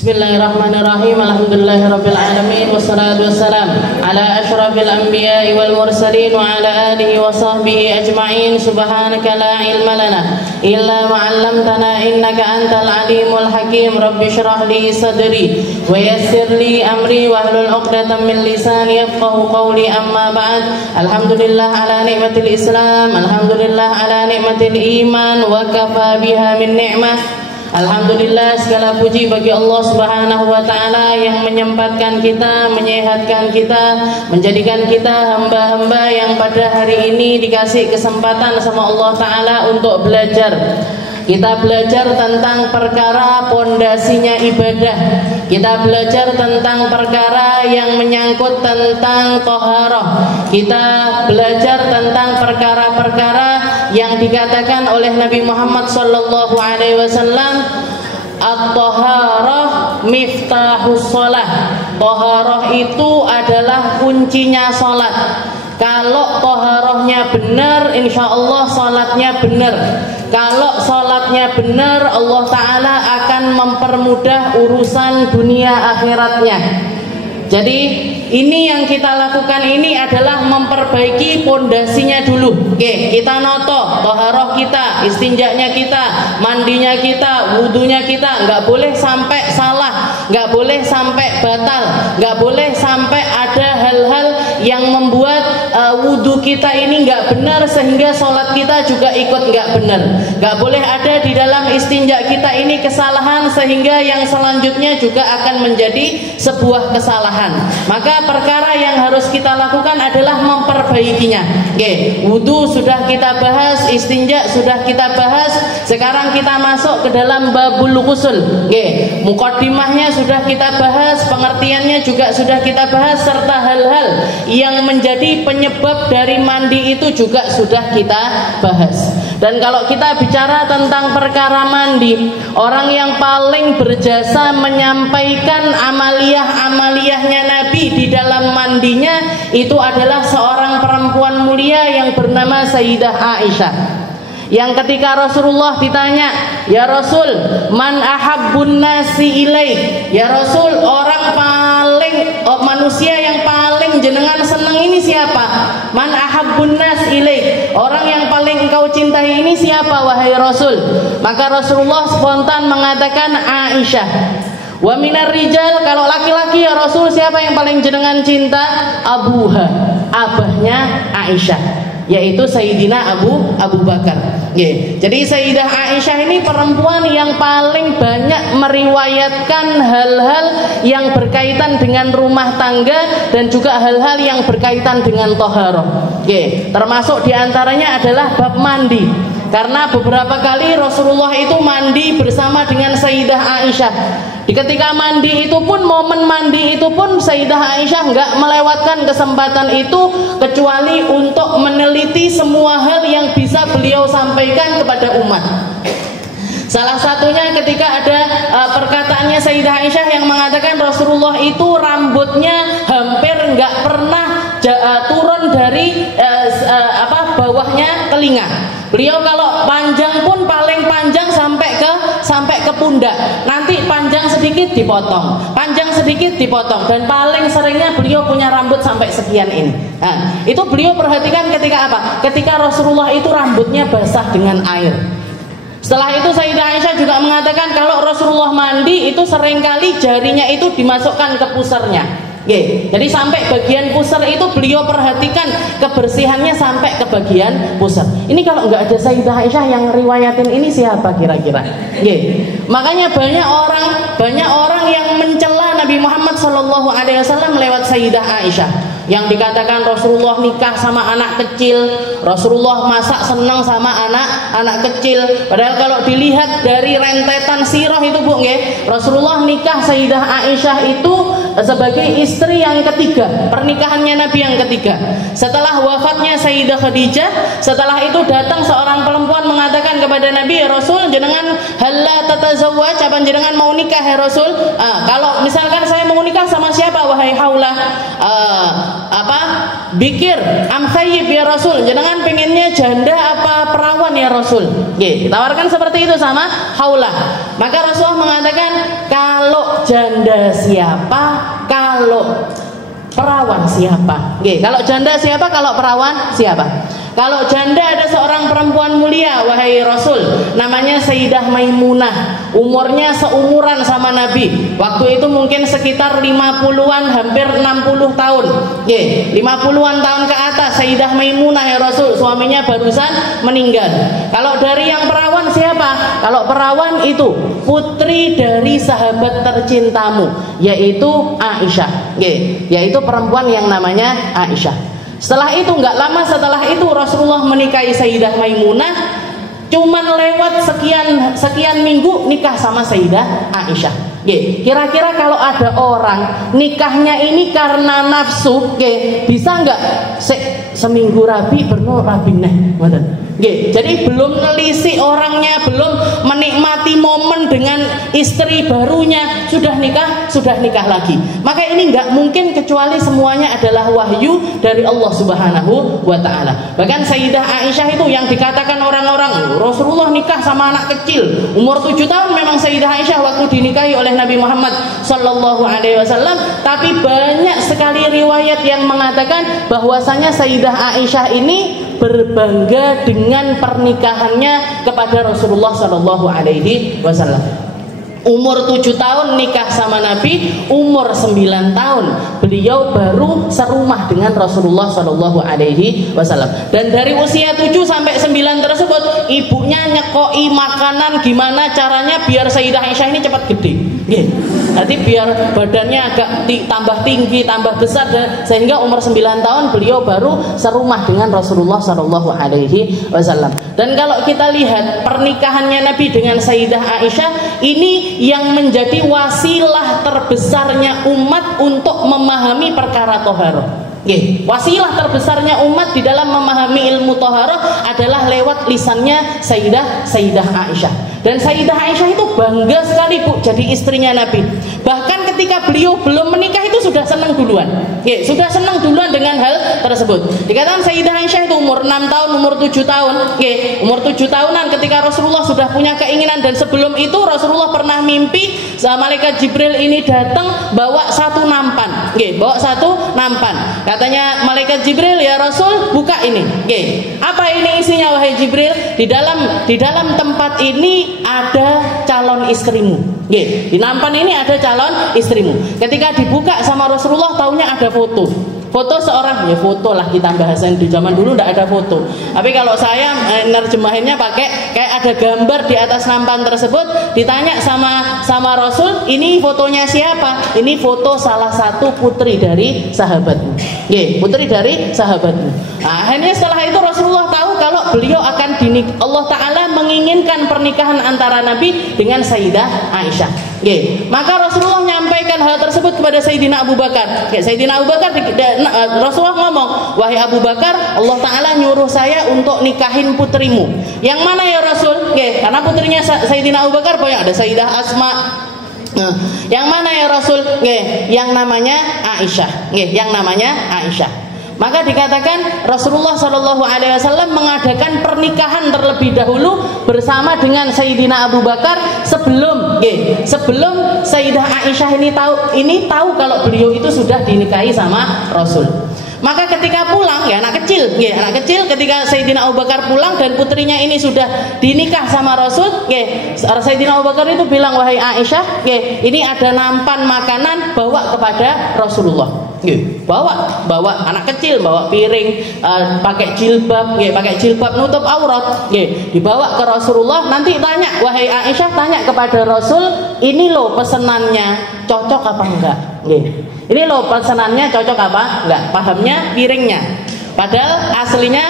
Bismillahirrahmanirrahim. Alhamdulillahirabbil alamin wassalatu wassalam ala asyrafil anbiya'i wal mursalin wa ala alihi wa sahbihi ajma'in. Subhanaka la ilma lana illa ma 'allamtana innaka antal alimul hakim. Rabbi shrah li sadri wa yassir li amri wahlul 'uqdatam min lisani yafqahu qawli. Amma ba'd. Alhamdulillah ala nikmatil Islam, alhamdulillah ala nikmatil iman, wa kafa biha min ni'mah. Alhamdulillah, segala puji bagi Allah Subhanahu wa ta'ala yang menyempatkan kita, menyehatkan kita, menjadikan kita hamba-hamba yang pada hari ini dikasih kesempatan sama Allah ta'ala untuk belajar. Kita belajar tentang perkara pondasinya ibadah. Kita belajar tentang perkara yang menyangkut tentang toharoh. Kita belajar tentang perkara-perkara yang dikatakan oleh Nabi Muhammad SAW, at-toharoh miftahus sholah. Toharoh itu adalah kuncinya sholat. Kalau toharohnya benar, insya Allah sholatnya benar. Kalau sholatnya benar, Allah Ta'ala akan mempermudah urusan dunia akhiratnya. Jadi ini yang kita lakukan ini adalah memperbaiki pondasinya dulu. Oke, kita noto toharoh kita, istinjaknya kita, mandinya kita, wudunya kita, nggak boleh sampai salah, nggak boleh sampai batal, nggak boleh sampai ada hal-hal yang membuat wudu kita ini nggak benar sehingga sholat kita juga ikut nggak benar. Nggak boleh ada di dalam istinja kita ini kesalahan sehingga yang selanjutnya juga akan menjadi sebuah kesalahan. Maka perkara yang harus kita lakukan adalah memperbaikinya. Oke, wudu sudah kita bahas, istinja sudah kita bahas. Sekarang kita masuk ke dalam babul ghusl. Oke, muqaddimahnya sudah kita bahas, pengertiannya juga sudah kita bahas, serta hal-hal yang menjadi penyebab dari mandi itu juga sudah kita bahas. Dan kalau kita bicara tentang perkara mandi, orang yang paling berjasa menyampaikan amaliyah-amaliyahnya Nabi di dalam mandinya itu adalah seorang perempuan mulia yang bernama Sayyidah Aisyah. Yang ketika Rasulullah ditanya, "Ya Rasul, man ahabbun nasi ilaik?" Ya Rasul, orang paling manusia yang paling jenengan seneng ini siapa? Man ahabbun nas ilaik? Orang yang paling engkau cintai ini siapa wahai Rasul? Maka Rasulullah spontan mengatakan Aisyah. Wa minar rijal, kalau laki-laki ya Rasul, siapa yang paling jenengan cinta? Abuha, abahnya Aisyah, yaitu Sayyidina Abu Bakar. Jadi Sayyidah Aisyah ini perempuan yang paling banyak meriwayatkan hal-hal yang berkaitan dengan rumah tangga dan juga hal-hal yang berkaitan dengan toharoh. Termasuk diantaranya adalah bab mandi. Karena beberapa kali Rasulullah itu mandi bersama dengan Sayyidah Aisyah. Ketika mandi itu pun, momen mandi itu pun, Sayyidah Aisyah nggak melewatkan kesempatan itu kecuali untuk meneliti semua hal yang bisa beliau sampaikan kepada umat. Salah satunya ketika ada perkataannya Sayyidah Aisyah yang mengatakan Rasulullah itu rambutnya hampir nggak pernah turun dari bawahnya telinga. Beliau kalau panjang pun paling panjang sampai ke pundak. Nanti panjang sedikit dipotong, panjang sedikit dipotong, dan paling seringnya beliau punya rambut sampai sekian ini. Nah, itu beliau perhatikan ketika apa? Ketika Rasulullah itu rambutnya basah dengan air. Setelah itu Sayyidah Aisyah juga mengatakan kalau Rasulullah mandi itu seringkali jarinya itu dimasukkan ke pusernya. Jadi sampai bagian pusar itu beliau perhatikan kebersihannya sampai ke bagian pusar. Ini kalau nggak ada Sayyidah Aisyah yang riwayatin ini siapa kira-kira? Makanya banyak orang yang mencela Nabi Muhammad SAW lewat Sayyidah Aisyah. Yang dikatakan Rasulullah nikah sama anak kecil, Rasulullah masak senang sama anak kecil. Padahal kalau dilihat dari rentetan sirah itu Rasulullah nikah Sayyidah Aisyah itu sebagai istri yang ketiga, pernikahannya Nabi yang ketiga. Setelah wafatnya Sayyidah Khadijah, setelah itu datang seorang perempuan mengatakan kepada Nabi, "Ya Rasul, jenengan halla tatazawwaj, apa jenengan mau nikah ya Rasul?" Kalau misalkan saya mau nikah sama siapa wahai Haulah? Bikir am thayyib ya Rasul, jenengan pengennya janda apa perawan ya Rasul? Ditawarkan seperti itu sama Haulah. Maka Rasulullah mengatakan kalau janda siapa? Kalau perawan siapa? Kalau janda siapa? Kalau perawan siapa? Kalau janda ada seorang perempuan mulia, wahai Rasul, namanya Sayyidah Maimunah. Umurnya seumuran sama Nabi. Waktu itu mungkin sekitar 50-an, hampir 60 tahun. 50-an tahun ke atas, Sayyidah Maimunah ya Rasul. Suaminya barusan meninggal. Kalau dari yang perawan siapa? Kalau perawan itu putri dari sahabat tercintamu, yaitu Aisyah. Yaitu perempuan yang namanya Aisyah. Setelah itu, nggak lama setelah itu Rasulullah menikahi Sayyidah Maimunah. Cuman lewat sekian minggu nikah sama Sayyidah Aisyah. Kira-kira kalau ada orang nikahnya ini karena nafsu, bisa nggak seminggu rabi berno rabi neh? Jadi belum nelisi orangnya, belum menikmati momen dengan istri barunya, sudah nikah lagi. Maka ini nggak mungkin kecuali semuanya adalah wahyu dari Allah Subhanahu wa Ta'ala. Bahkan Sayyidah Aisyah itu yang dikatakan orang-orang, Rasulullah nikah sama anak kecil umur 7 tahun. Memang Sayyidah Aisyah waktu dinikahi oleh Nabi Muhammad Sallallahu Alaihi Wasallam, tapi banyak sekali riwayat yang mengatakan bahwasanya Sayyidah Aisyah ini berbangga dengan pernikahannya kepada Rasulullah Sallallahu Alaihi Wasallam. Umur 7 tahun nikah sama Nabi, umur 9 tahun beliau baru serumah dengan Rasulullah Sallallahu Alaihi Wasallam. Dan dari usia 7 sampai 9 tersebut, ibunya nyekoi makanan gimana caranya biar Sayyidah Aisyah ini cepat gede. Nanti biar badannya agak tambah tinggi, tambah besar, sehingga umur 9 tahun beliau baru serumah dengan Rasulullah Sallallahu Alaihi Wasallam. Dan kalau kita lihat pernikahannya Nabi dengan Sayyidah Aisyah, ini yang menjadi wasilah terbesarnya umat untuk memahami perkara toharoh. Wasilah terbesarnya umat di dalam memahami ilmu toharoh adalah lewat lisannya Sayyidah Aisyah. Dan Sayyidah Aisyah itu bangga sekali Bu jadi istrinya Nabi. Bahkan ketika beliau belum menikah itu sudah senang duluan. Sudah senang duluan dengan hal tersebut. Dikatakan Sayyidah Aisyah itu umur 6 tahun, umur 7 tahun. Umur 7 tahunan ketika Rasulullah sudah punya keinginan. Dan sebelum itu Rasulullah pernah mimpi malaikat Jibril ini datang bawa satu nampan. Bawa satu nampan. Katanya malaikat Jibril, ya Rasul, buka ini. Apa ini isinya wahai Jibril? Di dalam tempat ini ada calon istrimu. Di nampan ini ada calon istrimu. Ketika dibuka sama Rasulullah, taunya ada foto seorang, foto lah kita bahasan, di zaman dulu tidak ada foto. Tapi kalau saya nerjemahinnya pakai kayak ada gambar di atas nampan tersebut. Ditanya sama Rasul, ini fotonya siapa? Ini foto salah satu putri dari sahabatmu. Putri dari sahabatmu. Nah, akhirnya setelah itu Rasulullah tahu kalau beliau akan Allah Ta'ala menginginkan pernikahan antara Nabi dengan Sayyidah Aisyah. Maka Rasulullah menyampaikan hal tersebut kepada Sayyidina Abu Bakar. Sayyidina Abu Bakar, Rasulullah ngomong, wahai Abu Bakar, Allah Ta'ala nyuruh saya untuk nikahin putrimu. Yang mana ya Rasul? Karena putrinya Sayyidina Abu Bakar banyak, ada Sayyidah Asma. Yang mana ya Rasul? Yang namanya Aisyah. Yang namanya Aisyah. Maka dikatakan Rasulullah Shallallahu Alaihi Wasallam mengadakan pernikahan terlebih dahulu bersama dengan Sayyidina Abu Bakar sebelum Sayyidah Aisyah ini tahu kalau beliau itu sudah dinikahi sama Rasul. Maka ketika pulang, anak kecil ketika Sayyidina Abu Bakar pulang dan putrinya ini sudah dinikah sama Rasul, Sayyidina Abu Bakar itu bilang, wahai Aisyah, ini ada nampan makanan, bawa kepada Rasulullah. Bawa anak kecil, bawa piring, pakai jilbab nutup aurat, dibawa ke Rasulullah. Nanti tanya, wahai Aisyah, tanya kepada Rasul, ini loh pesenannya, cocok apa enggak? Ini loh pesenannya, cocok apa enggak? Pahamnya piringnya, padahal aslinya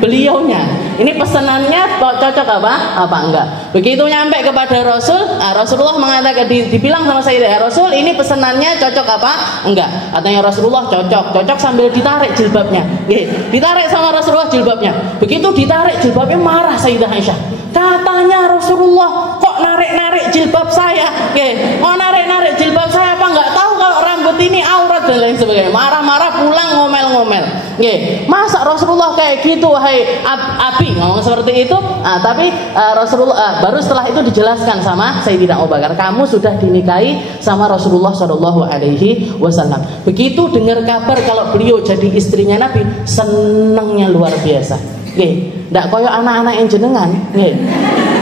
beliaunya. Ini pesanannya cocok apa enggak? Begitu nyampe kepada Rasul, Rasulullah mengatakan, dibilang sama Sayyidah, Rasul, ini pesanannya cocok apa enggak? Katanya Rasulullah cocok sambil ditarik jilbabnya. Ditarik sama Rasulullah jilbabnya. Begitu ditarik jilbabnya, marah Sayyidah Aisyah. Katanya Rasulullah kok narik jilbab saya? Mau narik jilbab saya, apa enggak tahu kalau rambut ini aurat dan lain sebagainya. Marah-marah pulang ngomel-ngomel. Nggih, masa Rasulullah kayak gitu wahai Abi ngomong seperti itu. Tapi Rasulullah baru setelah itu dijelaskan sama Sayyidina Abu Bakar, kamu sudah dinikahi sama Rasulullah Shallallahu Alaihi Wasallam. Begitu dengar kabar kalau beliau jadi istrinya Nabi, senengnya luar biasa. Nggih, ndak koyo anak-anak yang jenengan. Nggih.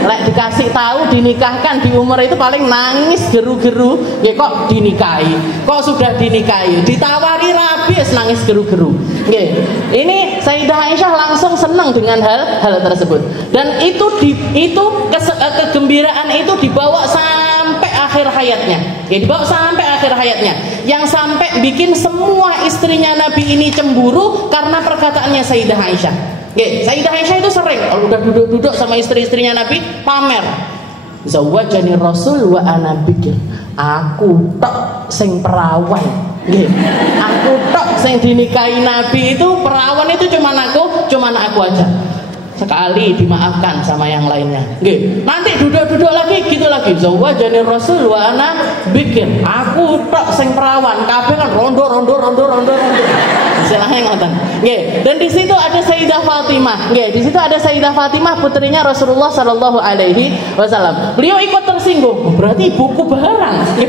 Lek dikasih tahu dinikahkan di umur itu paling nangis geru-geru. Nggih, kok dinikahi? Kok sudah dinikahi? Ditawari rabies nangis geru-geru. Nggih. Ini Sayyidah Aisyah langsung senang dengan hal tersebut. Dan kegembiraan itu dibawa sampai akhir hayatnya. Ya, dibawa sampai akhir hayatnya. Yang sampai bikin semua istrinya Nabi ini cemburu karena perkataannya Sayyidah Aisyah. Oke, Sayyidah Aisyah itu sering kalau udah duduk-duduk sama istri-istrinya Nabi pamer. Zawajani Rasul wa ana bikir. Aku tok sing perawan. Nggih. Aku tok sing dinikahi Nabi itu perawan itu cuman aku aja. Sekali dimaafkan sama yang lainnya. Nggih. Nanti duduk-duduk lagi gitu lagi. Zawajani Rasul wa ana bikir. Aku tok sing perawan. Kabeh kan rondo. Istilahnya ngoten. Nggih. Dan di situ ada Sayyidah Fatimah. Nggih, di situ ada Sayyidah Fatimah putrinya Rasulullah Shallallahu Alaihi Wasallam. Beliau ikut tersinggung. Berarti ibuku barang.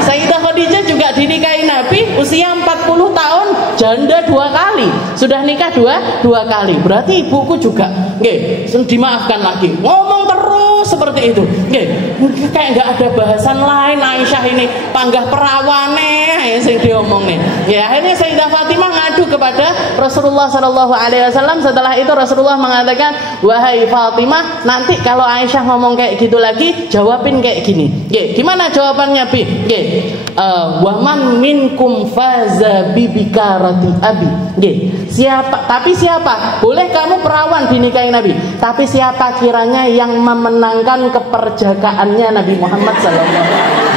Sayyidah Khadijah juga dinikahi Nabi usia 40 tahun, janda 2 kali. Sudah nikah dua kali. Berarti ibuku juga. Nggih, dimaafkan lagi. Ngomong terus seperti itu. Nggih, kayak nggak ada bahasan lain. Aisyah ini panggah perawane sing diomong nih. Ya, akhirnya Sayyidah Fatimah ngadu kepada Rasulullah Shallallahu Alaihi Wasallam. Setelah itu Rasulullah mengatakan, wahai Fatimah, nanti kalau Aisyah ngomong kayak gitu lagi, jawabin kayak gini. Nggih, gimana jawabannya, Bi? Nggih, waman minkum faza bibikarati abi. Nggih, siapa? Boleh kamu perawan dinikahi Nabi, tapi siapa kiranya yang memenangkan keperjakaannya Nabi Muhammad sallallahu alaihi wasallam?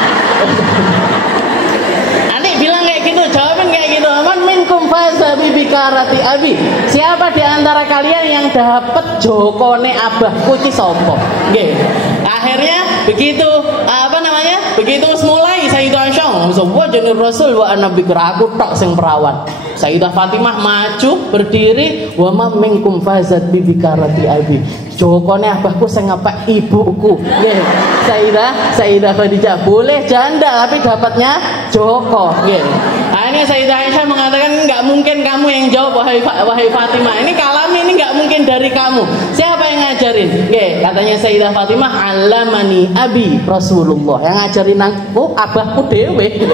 Nanti bilang kayak gitu, jawabin kayak gitu. Man minkum faza bibikarati abi. Siapa di antara kalian yang dapat jokone abahku ki sapa? Nggih. Akhirnya begitu begitu mulai Sayyidah Aisyah zawajani Rasul wa ana bikir, aku tok sing perawan. Sayyidah Fatimah maju berdiri, wa ma minkum fazat bibikarati abi. Jokone abahku sing ngepek ibuku. Nggih. Sayyidah Khadijah boleh janda tapi dapatnya joko. Nggih. Akhirnya Sayyidah Aisyah mengatakan enggak mungkin kamu yang jawab wahai Fatimah. Ini kalam ini enggak mungkin dari kamu. Siapa yang ngajarin? Nggih, katanya Sayyidah Fatimah, alamani abi Rasulullah. Yang ngajarin aku abahku dhewe.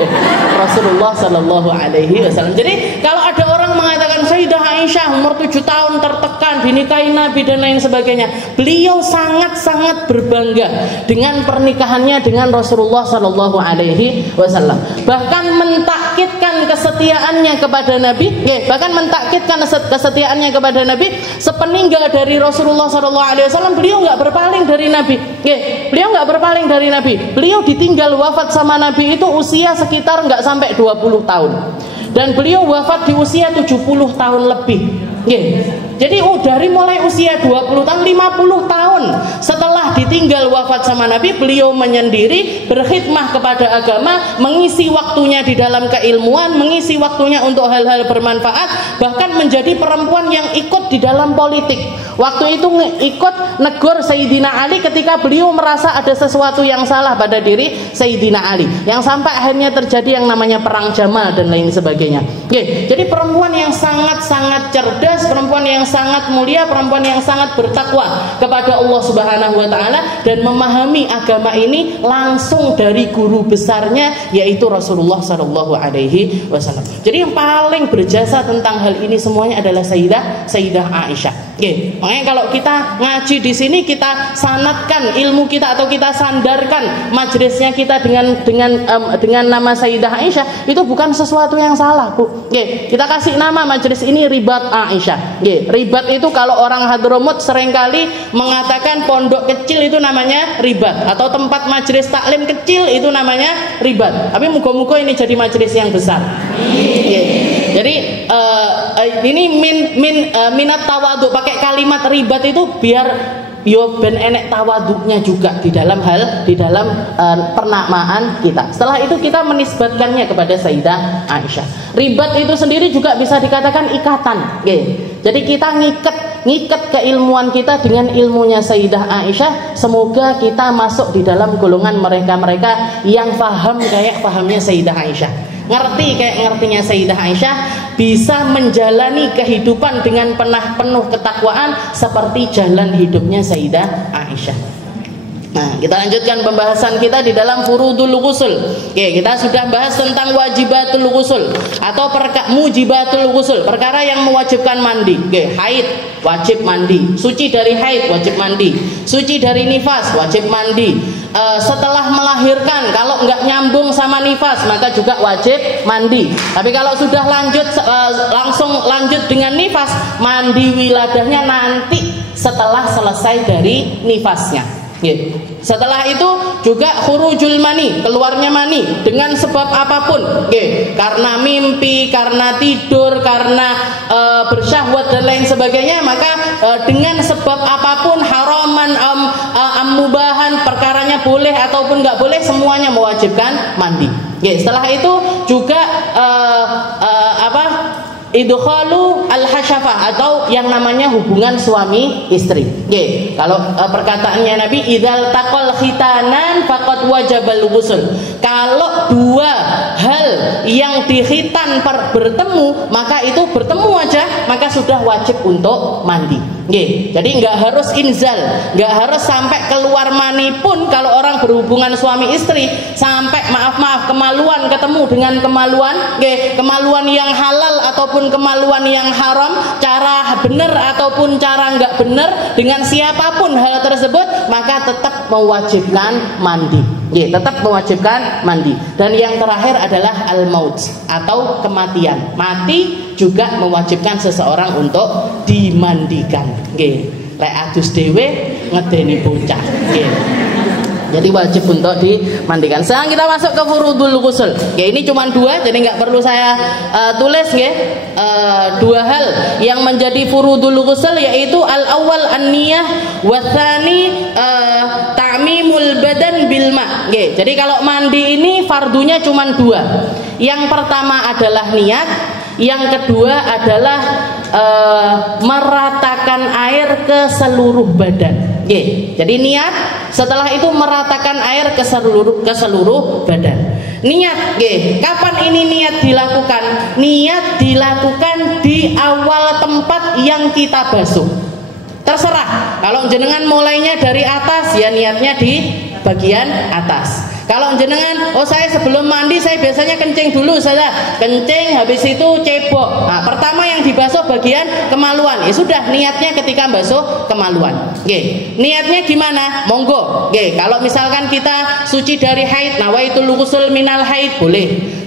Rasulullah sallallahu alaihi wasallam. Jadi kalau ada orang mengatakan Sayyidah Aisyah umur 7 tahun tertekan dinikahi Nabi dan lain sebagainya, beliau sangat-sangat berbangga dengan pernikahannya dengan Rasulullah sallallahu alaihi wasallam. Bahkan mentakkidkan kesetiaannya kepada Nabi, bahkan mentakkidkan kesetiaannya kepada Nabi sepeninggal dari Rasulullah sallallahu alaihi wasallam. Beliau enggak berpaling dari Nabi. Beliau enggak berpaling dari Nabi. Beliau ditinggal wafat sama Nabi itu usia sekitar enggak sampai 20 tahun. Dan beliau wafat di usia 70 tahun lebih. Jadi dari mulai usia 20 tahun 50 tahun setelah ditinggal wafat sama Nabi, beliau menyendiri berkhidmah kepada agama, mengisi waktunya di dalam keilmuan, mengisi waktunya untuk hal-hal bermanfaat, bahkan menjadi perempuan yang ikut di dalam politik. Waktu itu ikut negur Sayyidina Ali ketika beliau merasa ada sesuatu yang salah pada diri Sayyidina Ali, yang sampai akhirnya terjadi yang namanya perang Jamal dan lain sebagainya. Jadi perempuan yang sangat-sangat cerdas, perempuan yang sangat mulia, perempuan yang sangat bertakwa kepada Allah Subhanahu wa taala dan memahami agama ini langsung dari guru besarnya yaitu Rasulullah sallallahu alaihi wasallam. Jadi yang paling berjasa tentang hal ini semuanya adalah Sayyidah Aisyah. Makanya kalau kita ngaji di sini, kita sanadkan ilmu kita atau kita sandarkan majelisnya kita dengan nama Sayyidah Aisyah, itu bukan sesuatu yang salah, Bu. Kita kasih nama majelis ini Ribat Aisyah. Ribat itu kalau orang Hadramut seringkali mengatakan pondok kecil itu namanya ribat, atau tempat majelis taklim kecil itu namanya ribat. Tapi muga-muga ini jadi majelis yang besar. Jadi ini minat tawadhu, pakai kalimat ribat itu biar yo ben enek tawaduknya juga di dalam pernamaan kita. Setelah itu kita menisbatkannya kepada Sayyidah Aisyah. Ribat itu sendiri juga bisa dikatakan ikatan. Jadi kita ngikat keilmuan kita dengan ilmunya Sayyidah Aisyah. Semoga kita masuk di dalam golongan mereka-mereka yang paham kayak pahamnya Sayyidah Aisyah, ngerti kayak ngertinya Sayyidah Aisyah, bisa menjalani kehidupan dengan penuh ketakwaan seperti jalan hidupnya Sayyidah Aisyah. Nah, kita lanjutkan pembahasan kita di dalam furudul ghusl. Oke, kita sudah bahas tentang wajibatul ghusl atau mujibatul ghusl, perkara yang mewajibkan mandi. Oke, haid wajib mandi, suci dari haid wajib mandi, suci dari nifas wajib mandi. Setelah melahirkan kalau nggak nyambung sama nifas maka juga wajib mandi. Tapi kalau sudah langsung lanjut dengan nifas, mandi wiladahnya nanti setelah selesai dari nifasnya. Setelah itu juga khurujul mani, keluarnya mani dengan sebab apapun, karena mimpi, karena tidur, karena bersyahwat dan lain sebagainya, maka dengan sebab apapun, haraman, mubahan, perkaranya boleh ataupun nggak boleh, semuanya mewajibkan mandi. Setelah itu juga idkhalu al-hasyafah atau yang namanya hubungan suami istri. Kalau perkataannya Nabi, idzal taqal khitanan faqad wajabal ghusl. Kalau dua hal yang dikhitan bertemu, maka itu bertemu aja maka sudah wajib untuk mandi. Jadi nggak harus inzal, nggak harus sampai keluar mani pun. Kalau orang berhubungan suami istri sampai maaf kemaluan ketemu dengan kemaluan yang halal ataupun kemaluan yang haram, cara benar ataupun cara nggak benar, dengan siapapun hal tersebut, maka tetap mewajibkan mandi. Tetap mewajibkan mandi. Dan yang terakhir adalah al-maut atau kematian. Mati juga mewajibkan seseorang untuk dimandikan. Lek adus dhewe ngedeni bocah. Jadi wajib untuk dimandikan. Sekarang kita masuk ke furudul ghusl. Ini cuma dua, jadi nggak perlu saya tulis. Dua hal yang menjadi furudul ghusl, yaitu al-awwal an-niyah wa tsani ta'mimul badan bil ma'. Jadi kalau mandi ini fardunya cuma dua. Yang pertama adalah niat, yang kedua adalah meratakan air ke seluruh badan. Jadi niat, setelah itu meratakan air ke seluruh badan. Niat, kapan ini niat dilakukan? Niat dilakukan di awal tempat yang kita basuh. Terserah. Kalau jenengan mulainya dari atas, ya niatnya di bagian atas. Kalau jenengan, saya sebelum mandi saya biasanya kencing dulu, saya kencing, habis itu cebok. Nah, pertama yang dibasuh bagian kemaluan. Ya sudah, niatnya ketika basuh kemaluan. Niatnya gimana? Monggo. Kalau misalkan kita suci dari haid, nawaitul ghusl minal haid, boleh.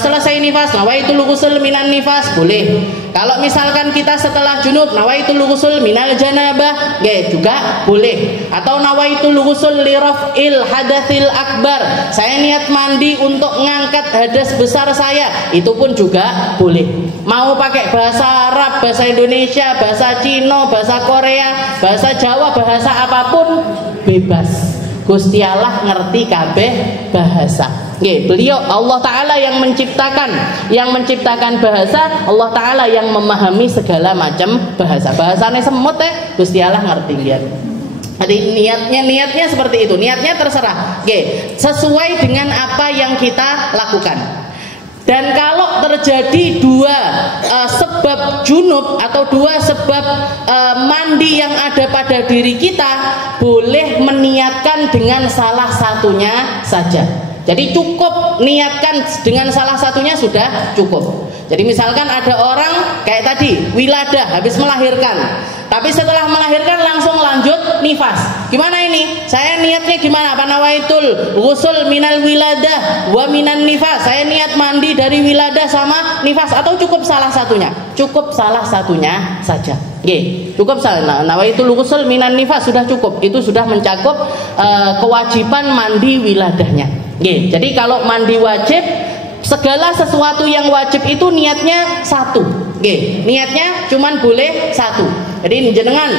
Selesai nifas, nawaitul ghusl minan nifas, boleh. Kalau misalkan kita setelah junub, nawaitul ghusl minal janabah, juga boleh. Atau nawaitul ghusl li raf'il hadatsil akbar, saya niat mandi untuk ngangkat hadas besar saya, itu pun juga boleh. Mau pakai bahasa Arab, bahasa Indonesia, bahasa Cina, bahasa Korea, bahasa Jawa, bahasa apapun, bebas. Gusti Allah ngerti kabeh bahasa. Beliau Allah Ta'ala yang menciptakan bahasa, Allah Ta'ala yang memahami segala macam bahasa. Bahasanya semut Gusti Allah ngerti lihat. Jadi niatnya seperti itu. Niatnya terserah. Sesuai dengan apa yang kita lakukan. Dan kalau terjadi dua sebab junub atau dua sebab mandi yang ada pada diri kita, boleh meniatkan dengan salah satunya saja. Jadi cukup niatkan dengan salah satunya sudah cukup. Jadi misalkan ada orang kayak tadi wiladah, habis melahirkan, tapi setelah melahirkan langsung lanjut nifas. Gimana ini? Saya niatnya gimana? Panawaitul ghusl minal wiladah wa minan nifas. Saya niat mandi dari wiladah sama nifas, atau cukup salah satunya? Cukup salah satunya saja. Cukup salah. Nawaitul ghusl minan nifas sudah cukup. Itu sudah mencakup kewajiban mandi wiladahnya. Jadi kalau mandi wajib, segala sesuatu yang wajib itu niatnya satu. Niatnya cuman boleh satu. Jadi jenengan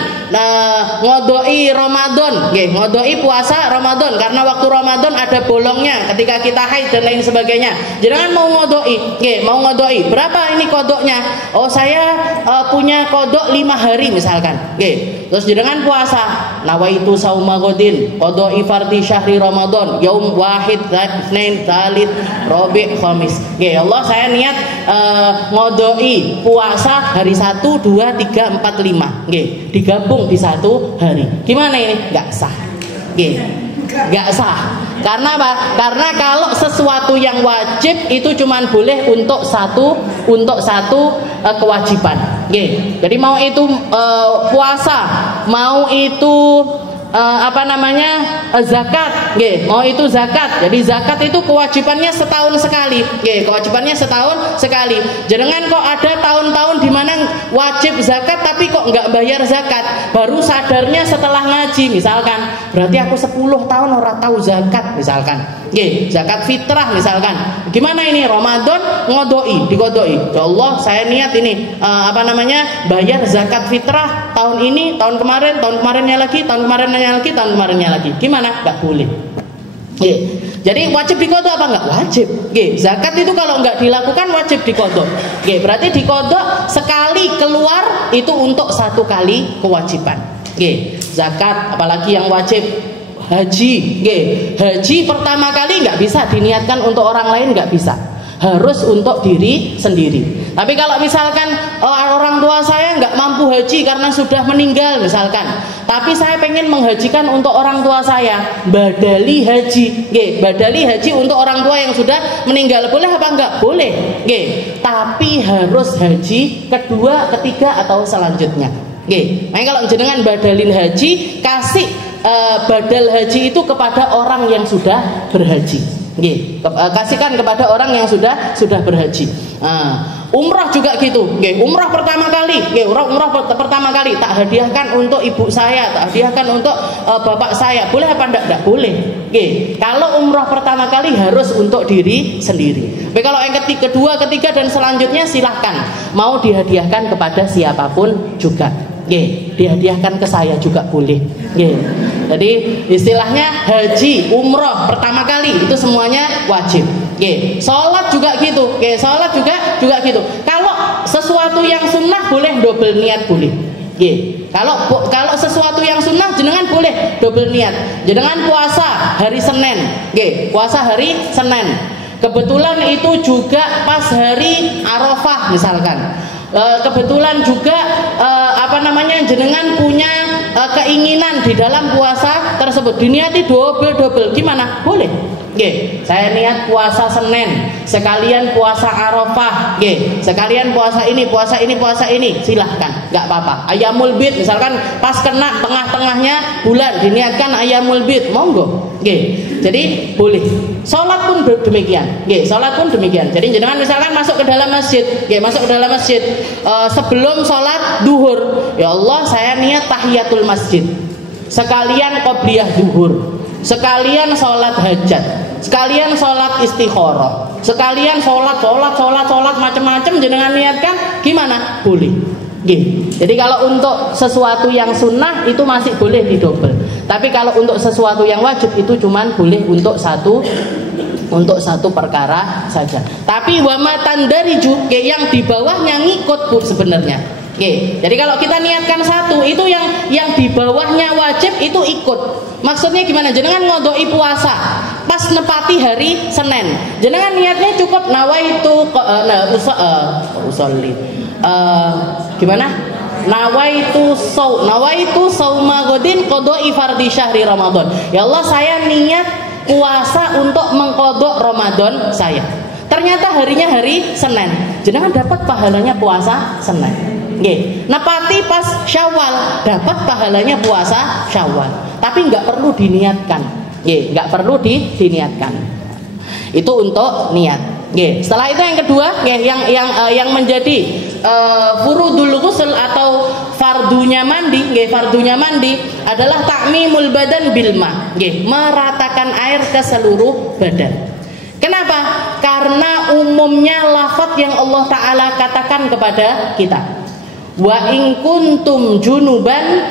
ngodoi Ramadan, nggih, ngodoi puasa Ramadan karena waktu Ramadan ada bolongnya ketika kita haid dan lain sebagainya. Jenengan mau ngodoi, nggih, mau ngodoi. Berapa ini kodoknya? Oh, saya punya kodok 5 hari misalkan. Nggih. Terus jenengan puasa, nawaitu sauma godin, qodoi fardhi syahri Ramadan, yaum wahid, tsnain, tsalits, rabi', khamis. Nggih, Allah saya niat ngodoi puasa hari 1, 2, 3, 4, 5. Nggih, digabung di satu hari. Gimana ini? Enggak sah. Nggih. Enggak sah. Karena apa? Karena kalau sesuatu yang wajib itu cuman boleh untuk satu kewajiban. Nggih. Jadi mau itu puasa, mau itu zakat, nggih, mau itu zakat. Jadi zakat itu kewajibannya setahun sekali, nggih, kewajibannya setahun sekali. Jangan kok ada tahun-tahun di mana wajib zakat tapi kok nggak bayar zakat, baru sadarnya setelah ngaji misalkan. Berarti aku 10 tahun ora tahu zakat misalkan. Nggih, zakat fitrah misalkan. Gimana ini? Ramadan ngodoi, dikodoi. Ya Allah, saya niat ini bayar zakat fitrah tahun ini, tahun kemarinnya lagi, tahun kemarinnya lagi. Gimana? Enggak boleh. Nggih. Jadi wajib dikodok apa enggak? Wajib. Nggih, zakat itu kalau enggak dilakukan wajib dikodok. Nggih, berarti dikodok sekali keluar itu untuk satu kali kewajiban. Nggih, zakat apalagi yang wajib. Haji, nggih. Haji pertama kali nggak bisa diniatkan untuk orang lain, nggak bisa. Harus untuk diri sendiri. Tapi kalau misalkan orang tua saya nggak mampu haji karena sudah meninggal misalkan, tapi saya pengen menghajikan untuk orang tua saya, badali haji, nggih. Badali haji untuk orang tua yang sudah meninggal, boleh apa enggak? Boleh, nggih. Tapi harus haji kedua, ketiga atau selanjutnya, nggih. Nah, kalau jenengan badalin haji, kasih badal haji itu kepada orang yang sudah berhaji. Nggih, kasihkan kepada orang yang sudah berhaji. Umrah juga gitu. Nggih, umrah pertama kali, nggih, umrah pertama kali tak hadiahkan untuk ibu saya, tak hadiahkan untuk bapak saya. Boleh apa enggak? Boleh. Nggih. Kalau umrah pertama kali harus untuk diri sendiri. Tapi kalau yang kedua, ketiga dan selanjutnya silahkan. Mau dihadiahkan kepada siapapun juga. Nggih, dihadiahkan ke saya juga boleh. Nggih. Jadi istilahnya haji, umroh pertama kali itu semuanya wajib. Nggih. Salat juga gitu. Nggih, salat juga gitu. Kalau sesuatu yang sunnah boleh double niat boleh. Nggih. Kalau sesuatu yang sunnah jenengan boleh double niat. Jenengan puasa hari Senin. Nggih, puasa hari Senin. Kebetulan itu juga pas hari Arafah misalkan. Kebetulan juga jenengan punya keinginan di dalam puasa tersebut diniati double gimana? Boleh. Nggih, saya niat puasa Senin sekalian puasa Arafah, nggih, sekalian puasa ini, silahkan, nggak apa-apa. Ayamul bid misalkan pas kena tengah-tengahnya bulan diniatkan ayamul bid, monggo, nggih. Jadi boleh. Salat pun demikian, nggih, salat pun demikian. Jadi jenengan misalkan masuk ke dalam masjid, nggih, sebelum salat duhur, ya Allah saya niat tahiyatul masjid, sekalian qobliyah duhur, sekalian salat hajat, sekalian sholat istikharah, sekalian sholat macam-macam jenengan niatkan, gimana? Boleh. Gini. Jadi kalau untuk sesuatu yang sunnah itu masih boleh didobel. Tapi kalau untuk sesuatu yang wajib itu cuman boleh untuk satu perkara saja. Tapi wamatan dari juga yang di bawahnya ngikut bu sebenarnya. Oke, jadi kalau kita niatkan satu itu yang di bawahnya wajib itu ikut. Maksudnya gimana? Jenengan ngodoi puasa pas nepati hari Senin. Jenengan niatnya cukup nawaitu gimana? Nawaitu sauma godin qodoi fardhi syahri Ramadan. Ya Allah saya niat puasa untuk mengkodok Ramadan saya. Ternyata harinya hari Senin. Jenengan dapat pahalanya puasa Senin. Nggih, nepati pas Syawal dapat pahalanya puasa Syawal. Tapi nggak perlu diniatkan. Nggih, nggak perlu diniatkan. Itu untuk niat. Nggih. Setelah itu yang kedua, nggih, yang menjadi furudul ghusl atau fardunya mandi, nggih, fardunya mandi adalah ta'mimul badan bil ma. Nggih, meratakan air ke seluruh badan. Kenapa? Karena umumnya lafaz yang Allah Ta'ala katakan kepada kita, Wa in kuntum junuban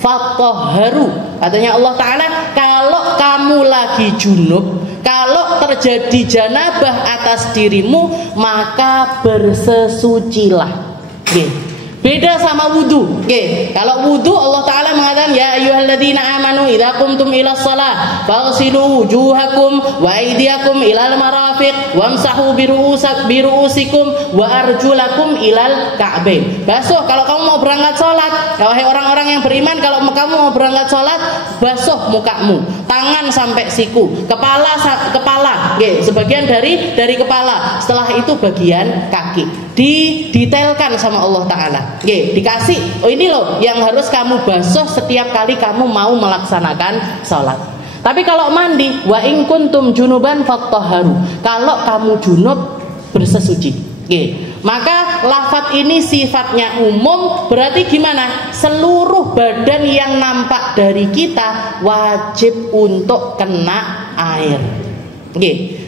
fatahharu. Katanya Allah Ta'ala, kalau kamu lagi junub, kalau terjadi janabah atas dirimu, maka bersesucilah. Beda sama wudu. Kalau wudu Allah Ta'ala mengatakan, ya ayyuhalladzina amanu idza qumtum ila shalah faghsilu wujuhakum wa aydiyakum ilal marafiq wamsahu biru'usikum wa arjulakum ilal ka'bain. Basuh kalau kamu mau berangkat salat. Wahai orang-orang yang beriman, kalau kamu mau berangkat salat, basuh mukamu, tangan sampai siku, kepala sebagian dari kepala. Setelah itu bagian kaki. Didetailkan sama Allah Ta'ala. Dikasih, oh ini loh yang harus kamu basuh setiap kali kamu mau melaksanakan sholat. Tapi kalau mandi, wa in kuntum junuban fatahharu, kalau kamu junub bersesuci. Maka lafadz ini sifatnya umum, berarti gimana? Seluruh badan yang nampak dari kita wajib untuk kena air.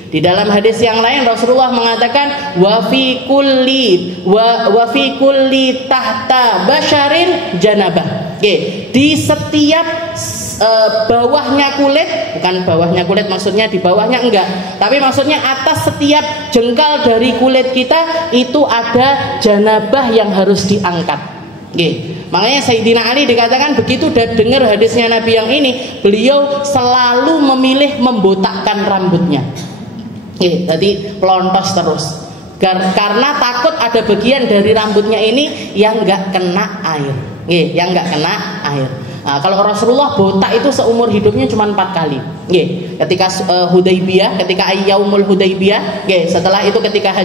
Di dalam hadis yang lain Rasulullah mengatakan wa fi kulli tahta basyarin janabah. Di setiap bawahnya kulit, bukan bawahnya kulit maksudnya di bawahnya enggak, tapi maksudnya atas setiap jengkal dari kulit kita itu ada janabah yang harus diangkat. Makanya Sayyidina Ali dikatakan begitu dengar hadisnya Nabi yang ini, beliau selalu memilih membotakkan rambutnya. Tadi pelontos terus karena takut ada bagian dari rambutnya ini yang nggak kena air, yang nggak kena air. Nah, kalau Rasulullah botak itu seumur hidupnya cuma 4 kali. Ketika Hudaybiyah, ketika Yaumul Hudaybiyah, setelah itu ketika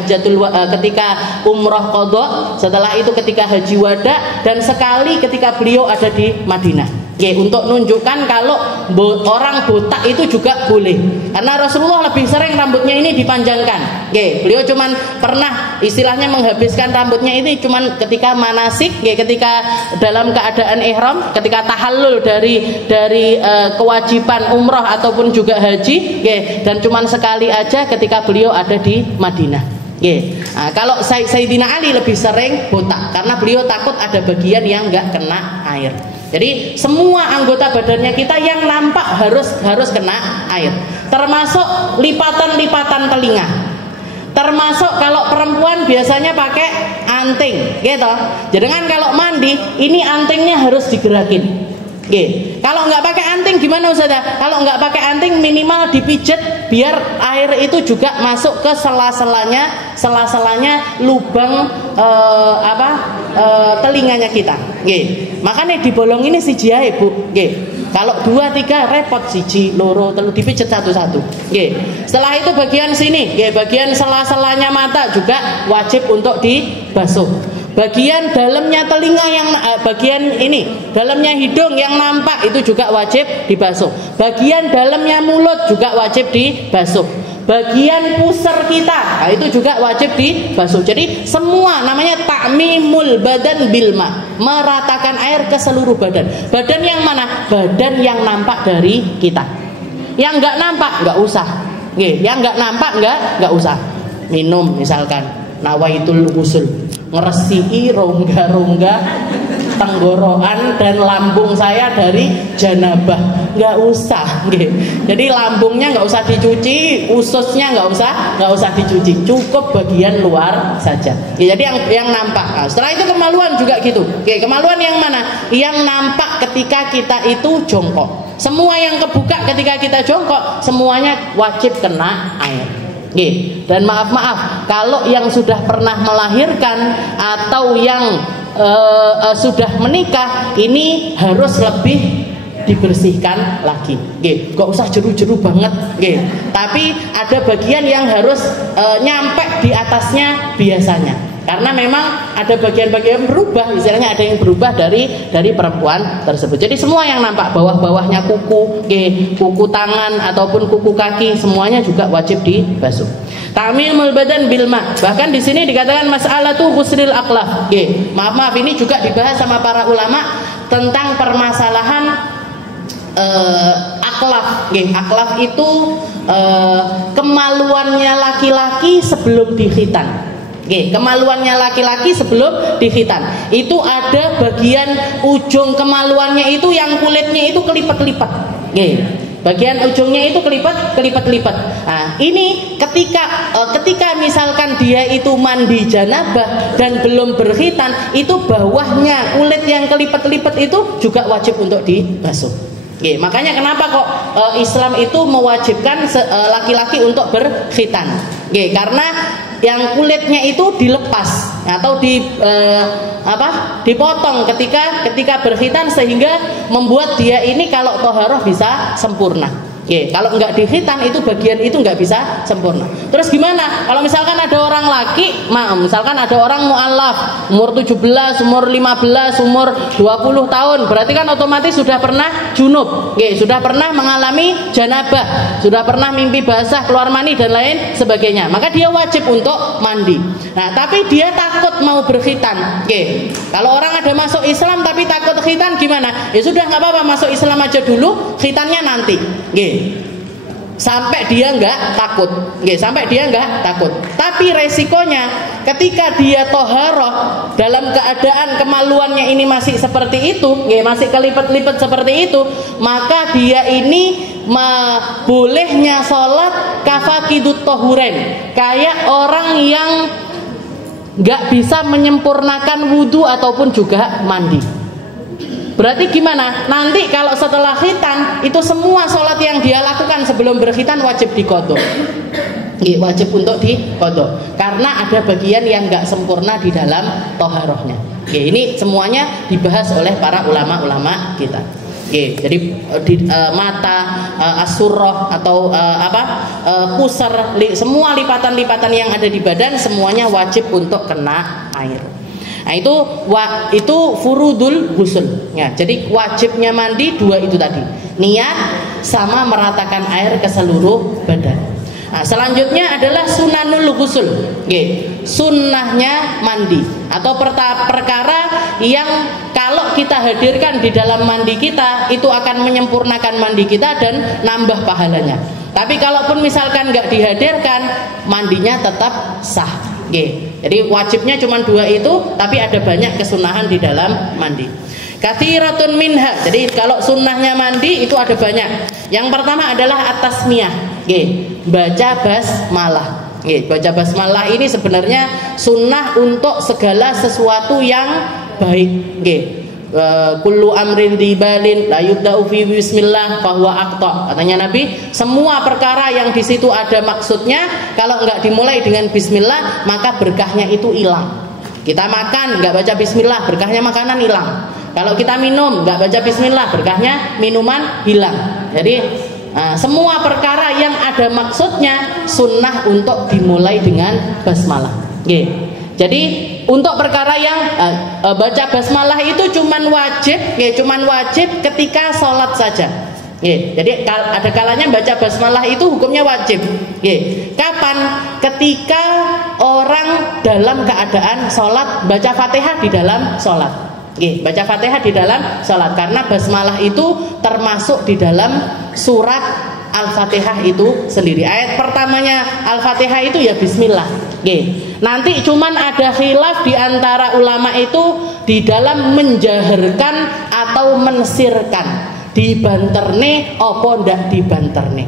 ketika umroh qadha, setelah itu ketika haji wada, dan sekali ketika beliau ada di Madinah. Untuk menunjukkan kalau orang botak itu juga boleh. Karena Rasulullah lebih sering rambutnya ini dipanjangkan. Beliau cuman pernah istilahnya menghabiskan rambutnya ini cuman ketika manasik, ketika dalam keadaan ihram, ketika tahallul dari kewajiban umroh ataupun juga haji, dan cuman sekali aja ketika beliau ada di Madinah. Nah, kalau Sayyidina Ali lebih sering botak karena beliau takut ada bagian yang nggak kena air. Jadi semua anggota badannya kita yang nampak harus kena air, termasuk lipatan-lipatan telinga. Termasuk kalau perempuan biasanya pakai anting, gitu. Jadi kan kalau mandi ini antingnya harus digerakin. Kalau nggak pakai anting gimana Ustazah? Kalau nggak pakai anting minimal dipijet biar air itu juga masuk ke sela-selanya lubang telinganya kita. Makanya dibolong ini si jahe Bu. Kalau 2, 3 repot, siji, loro, telu dipijet satu-satu. Setelah itu bagian sini, bagian sela-selanya mata juga wajib untuk dibasuh. Bagian dalamnya telinga yang bagian ini, dalamnya hidung yang nampak itu juga wajib dibasuh. Bagian dalamnya mulut juga wajib dibasuh. Bagian pusar kita itu juga wajib dibasuh. Jadi semua namanya ta'mimul badan bilma, meratakan air ke seluruh badan. Badan yang mana? Badan yang nampak dari kita. Yang nggak nampak nggak usah. Yang nggak nampak nggak usah. Minum misalkan nawaitul usul, ngeresiki rongga-rongga tenggorokan dan lambung saya dari janabah, nggak usah. Jadi lambungnya nggak usah dicuci, ususnya nggak usah dicuci, cukup bagian luar saja. Jadi yang nampak. Nah, setelah itu kemaluan juga gitu. Kemaluan yang mana? Yang nampak ketika kita itu jongkok. Semua yang kebuka ketika kita jongkok semuanya wajib kena air. Dan maaf kalau yang sudah pernah melahirkan atau yang sudah menikah ini harus lebih dibersihkan lagi. Gak usah jeru-jeru banget. Tapi ada bagian yang harus nyampe di atasnya biasanya. Karena memang ada bagian-bagian berubah, misalnya ada yang berubah dari perempuan tersebut. Jadi semua yang nampak bawah-bawahnya kuku tangan ataupun kuku kaki semuanya juga wajib dibasuh. Ta'mimul badan bil ma. Bahkan di sini dikatakan mas'alatu ghusril aqlaf. Maaf ini juga dibahas sama para ulama tentang permasalahan aklaf. Aklaf itu kemaluannya laki-laki sebelum dikhitan. Kemaluannya laki-laki sebelum dikhitan itu ada bagian ujung kemaluannya itu yang kulitnya itu kelipat-lipat. Bagian ujungnya itu kelipat-lipat. Nah, ini ketika misalkan dia itu mandi janabah dan belum berkhitan, itu bawahnya kulit yang kelipat-lipat itu juga wajib untuk dibasuh. Makanya kenapa kok Islam itu mewajibkan laki-laki untuk berkhitan? Karena yang kulitnya itu dilepas atau dipotong ketika berkhitan sehingga membuat dia ini kalau toharoh bisa sempurna. Kalau nggak dikhitan itu bagian itu nggak bisa sempurna. Terus gimana? Kalau misalkan ada orang laki, misalkan ada orang mu'allaf, umur 17, umur 15, umur 20 tahun, berarti kan otomatis sudah pernah junub, sudah pernah mengalami janabah, sudah pernah mimpi basah, keluar mani dan lain sebagainya. Maka dia wajib untuk mandi. Nah, tapi dia takut mau berkhitan. Kalau orang ada masuk Islam tapi takut khitan gimana? Ya sudah nggak apa-apa, masuk Islam aja dulu, khitannya nanti. Sampai dia nggak takut, sampai dia nggak takut. Tapi resikonya ketika dia toharoh dalam keadaan kemaluannya ini masih seperti itu, masih kelipat-lipat seperti itu, maka dia ini bolehnya sholat kafakidut tohuren, kayak orang yang nggak bisa menyempurnakan wudhu ataupun juga mandi. Berarti gimana? Nanti kalau setelah khitan itu semua sholat yang dia lakukan sebelum berkhitan wajib diqodho. Wajib untuk diqodho karena ada bagian yang nggak sempurna di dalam toharohnya. Ini semuanya dibahas oleh para ulama-ulama kita. Jadi mata, asurroh atau pusar, semua lipatan-lipatan yang ada di badan semuanya wajib untuk kena air. Nah, itu furudul ghusl. Jadi wajibnya mandi dua itu tadi, niat sama meratakan air ke seluruh badan. Nah, selanjutnya adalah sunanul ghusl, sunnahnya mandi atau perkara yang kalau kita hadirkan di dalam mandi kita itu akan menyempurnakan mandi kita dan nambah pahalanya. Tapi kalaupun misalkan nggak dihadirkan, mandinya tetap sah. Jadi wajibnya cuma dua itu, tapi ada banyak kesunahan di dalam mandi. Katsiratun minha. Jadi kalau sunnahnya mandi itu ada banyak. Yang pertama adalah at-tasmiyah, baca basmalah. Baca basmalah ini sebenarnya sunnah untuk segala sesuatu yang baik. Kullu amrin dibalin la yubda'u fi bismillah fahuwa aqta. Katanya Nabi, semua perkara yang di situ ada maksudnya kalau enggak dimulai dengan bismillah maka berkahnya itu hilang. Kita makan enggak baca bismillah, berkahnya makanan hilang. Kalau kita minum enggak baca bismillah, berkahnya minuman hilang. Jadi semua perkara yang ada maksudnya sunnah untuk dimulai dengan basmalah. Jadi untuk perkara yang baca basmalah itu cuman wajib ketika sholat saja. Jadi ada kalanya baca basmalah itu hukumnya wajib. Kapan? Ketika orang dalam keadaan sholat baca fatihah di dalam sholat. Baca fatihah di dalam sholat karena basmalah itu termasuk di dalam surat Al-Fatihah itu sendiri. Ayat pertamanya Al-Fatihah itu ya bismillah. Nanti cuman ada khilaf di antara ulama itu di dalam menjaharkan atau mensirkan, dibanterne apa ndak dibanterne,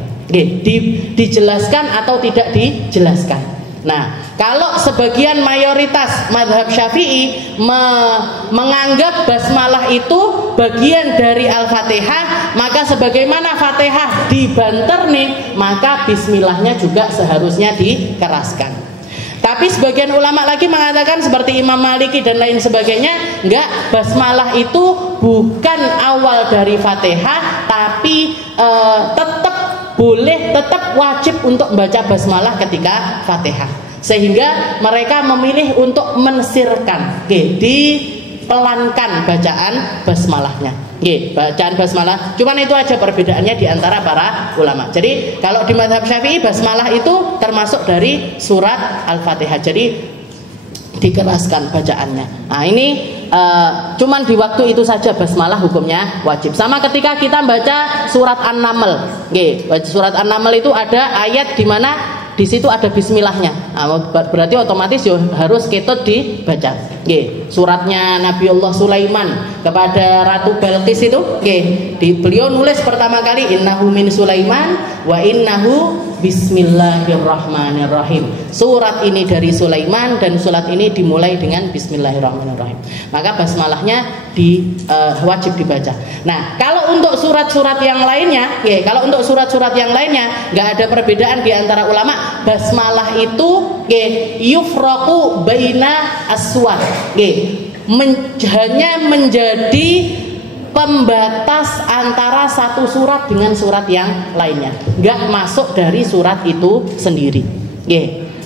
dijelaskan atau tidak dijelaskan. Nah, kalau sebagian mayoritas mazhab Syafi'i menganggap basmalah itu bagian dari Al-Fatihah, maka sebagaimana Fatihah dibanterne, maka bismillahnya juga seharusnya dikeraskan. Tapi sebagian ulama lagi mengatakan seperti Imam Maliki dan lain sebagainya, enggak, basmalah itu bukan awal dari Fatihah, tapi tetap wajib untuk membaca basmalah ketika Fatihah. Sehingga mereka memilih untuk mensirkan, dipelankan bacaan basmalahnya. Bacaan basmalah, cuman itu aja perbedaannya di antara para ulama. Jadi kalau di mazhab Syafi'i basmalah itu termasuk dari surat Al-Fatihah. Jadi dikeraskan bacaannya. Nah, ini cuman di waktu itu saja basmalah hukumnya wajib. Sama ketika kita baca surat An-Naml. Surat An-Naml itu ada ayat di mana di situ ada bismillahnya. Berarti otomatis harus ketut dibaca. Nggih, suratnya Nabiullah Sulaiman kepada Ratu Balqis itu, nggih, beliau nulis pertama kali innahu min Sulaiman wa innahu bismillahirrahmanirrahim. Surat ini dari Sulaiman dan surat ini dimulai dengan bismillahirrahmanirrahim. Maka basmalahnya wajib dibaca. Nah, kalau untuk surat-surat yang lainnya, kalau untuk surat-surat yang lainnya nggak ada perbedaan di antara ulama. Basmalah itu yufraqu baina aswar. Hanya menjadi pembatas antara satu surat dengan surat yang lainnya, nggak masuk dari surat itu sendiri.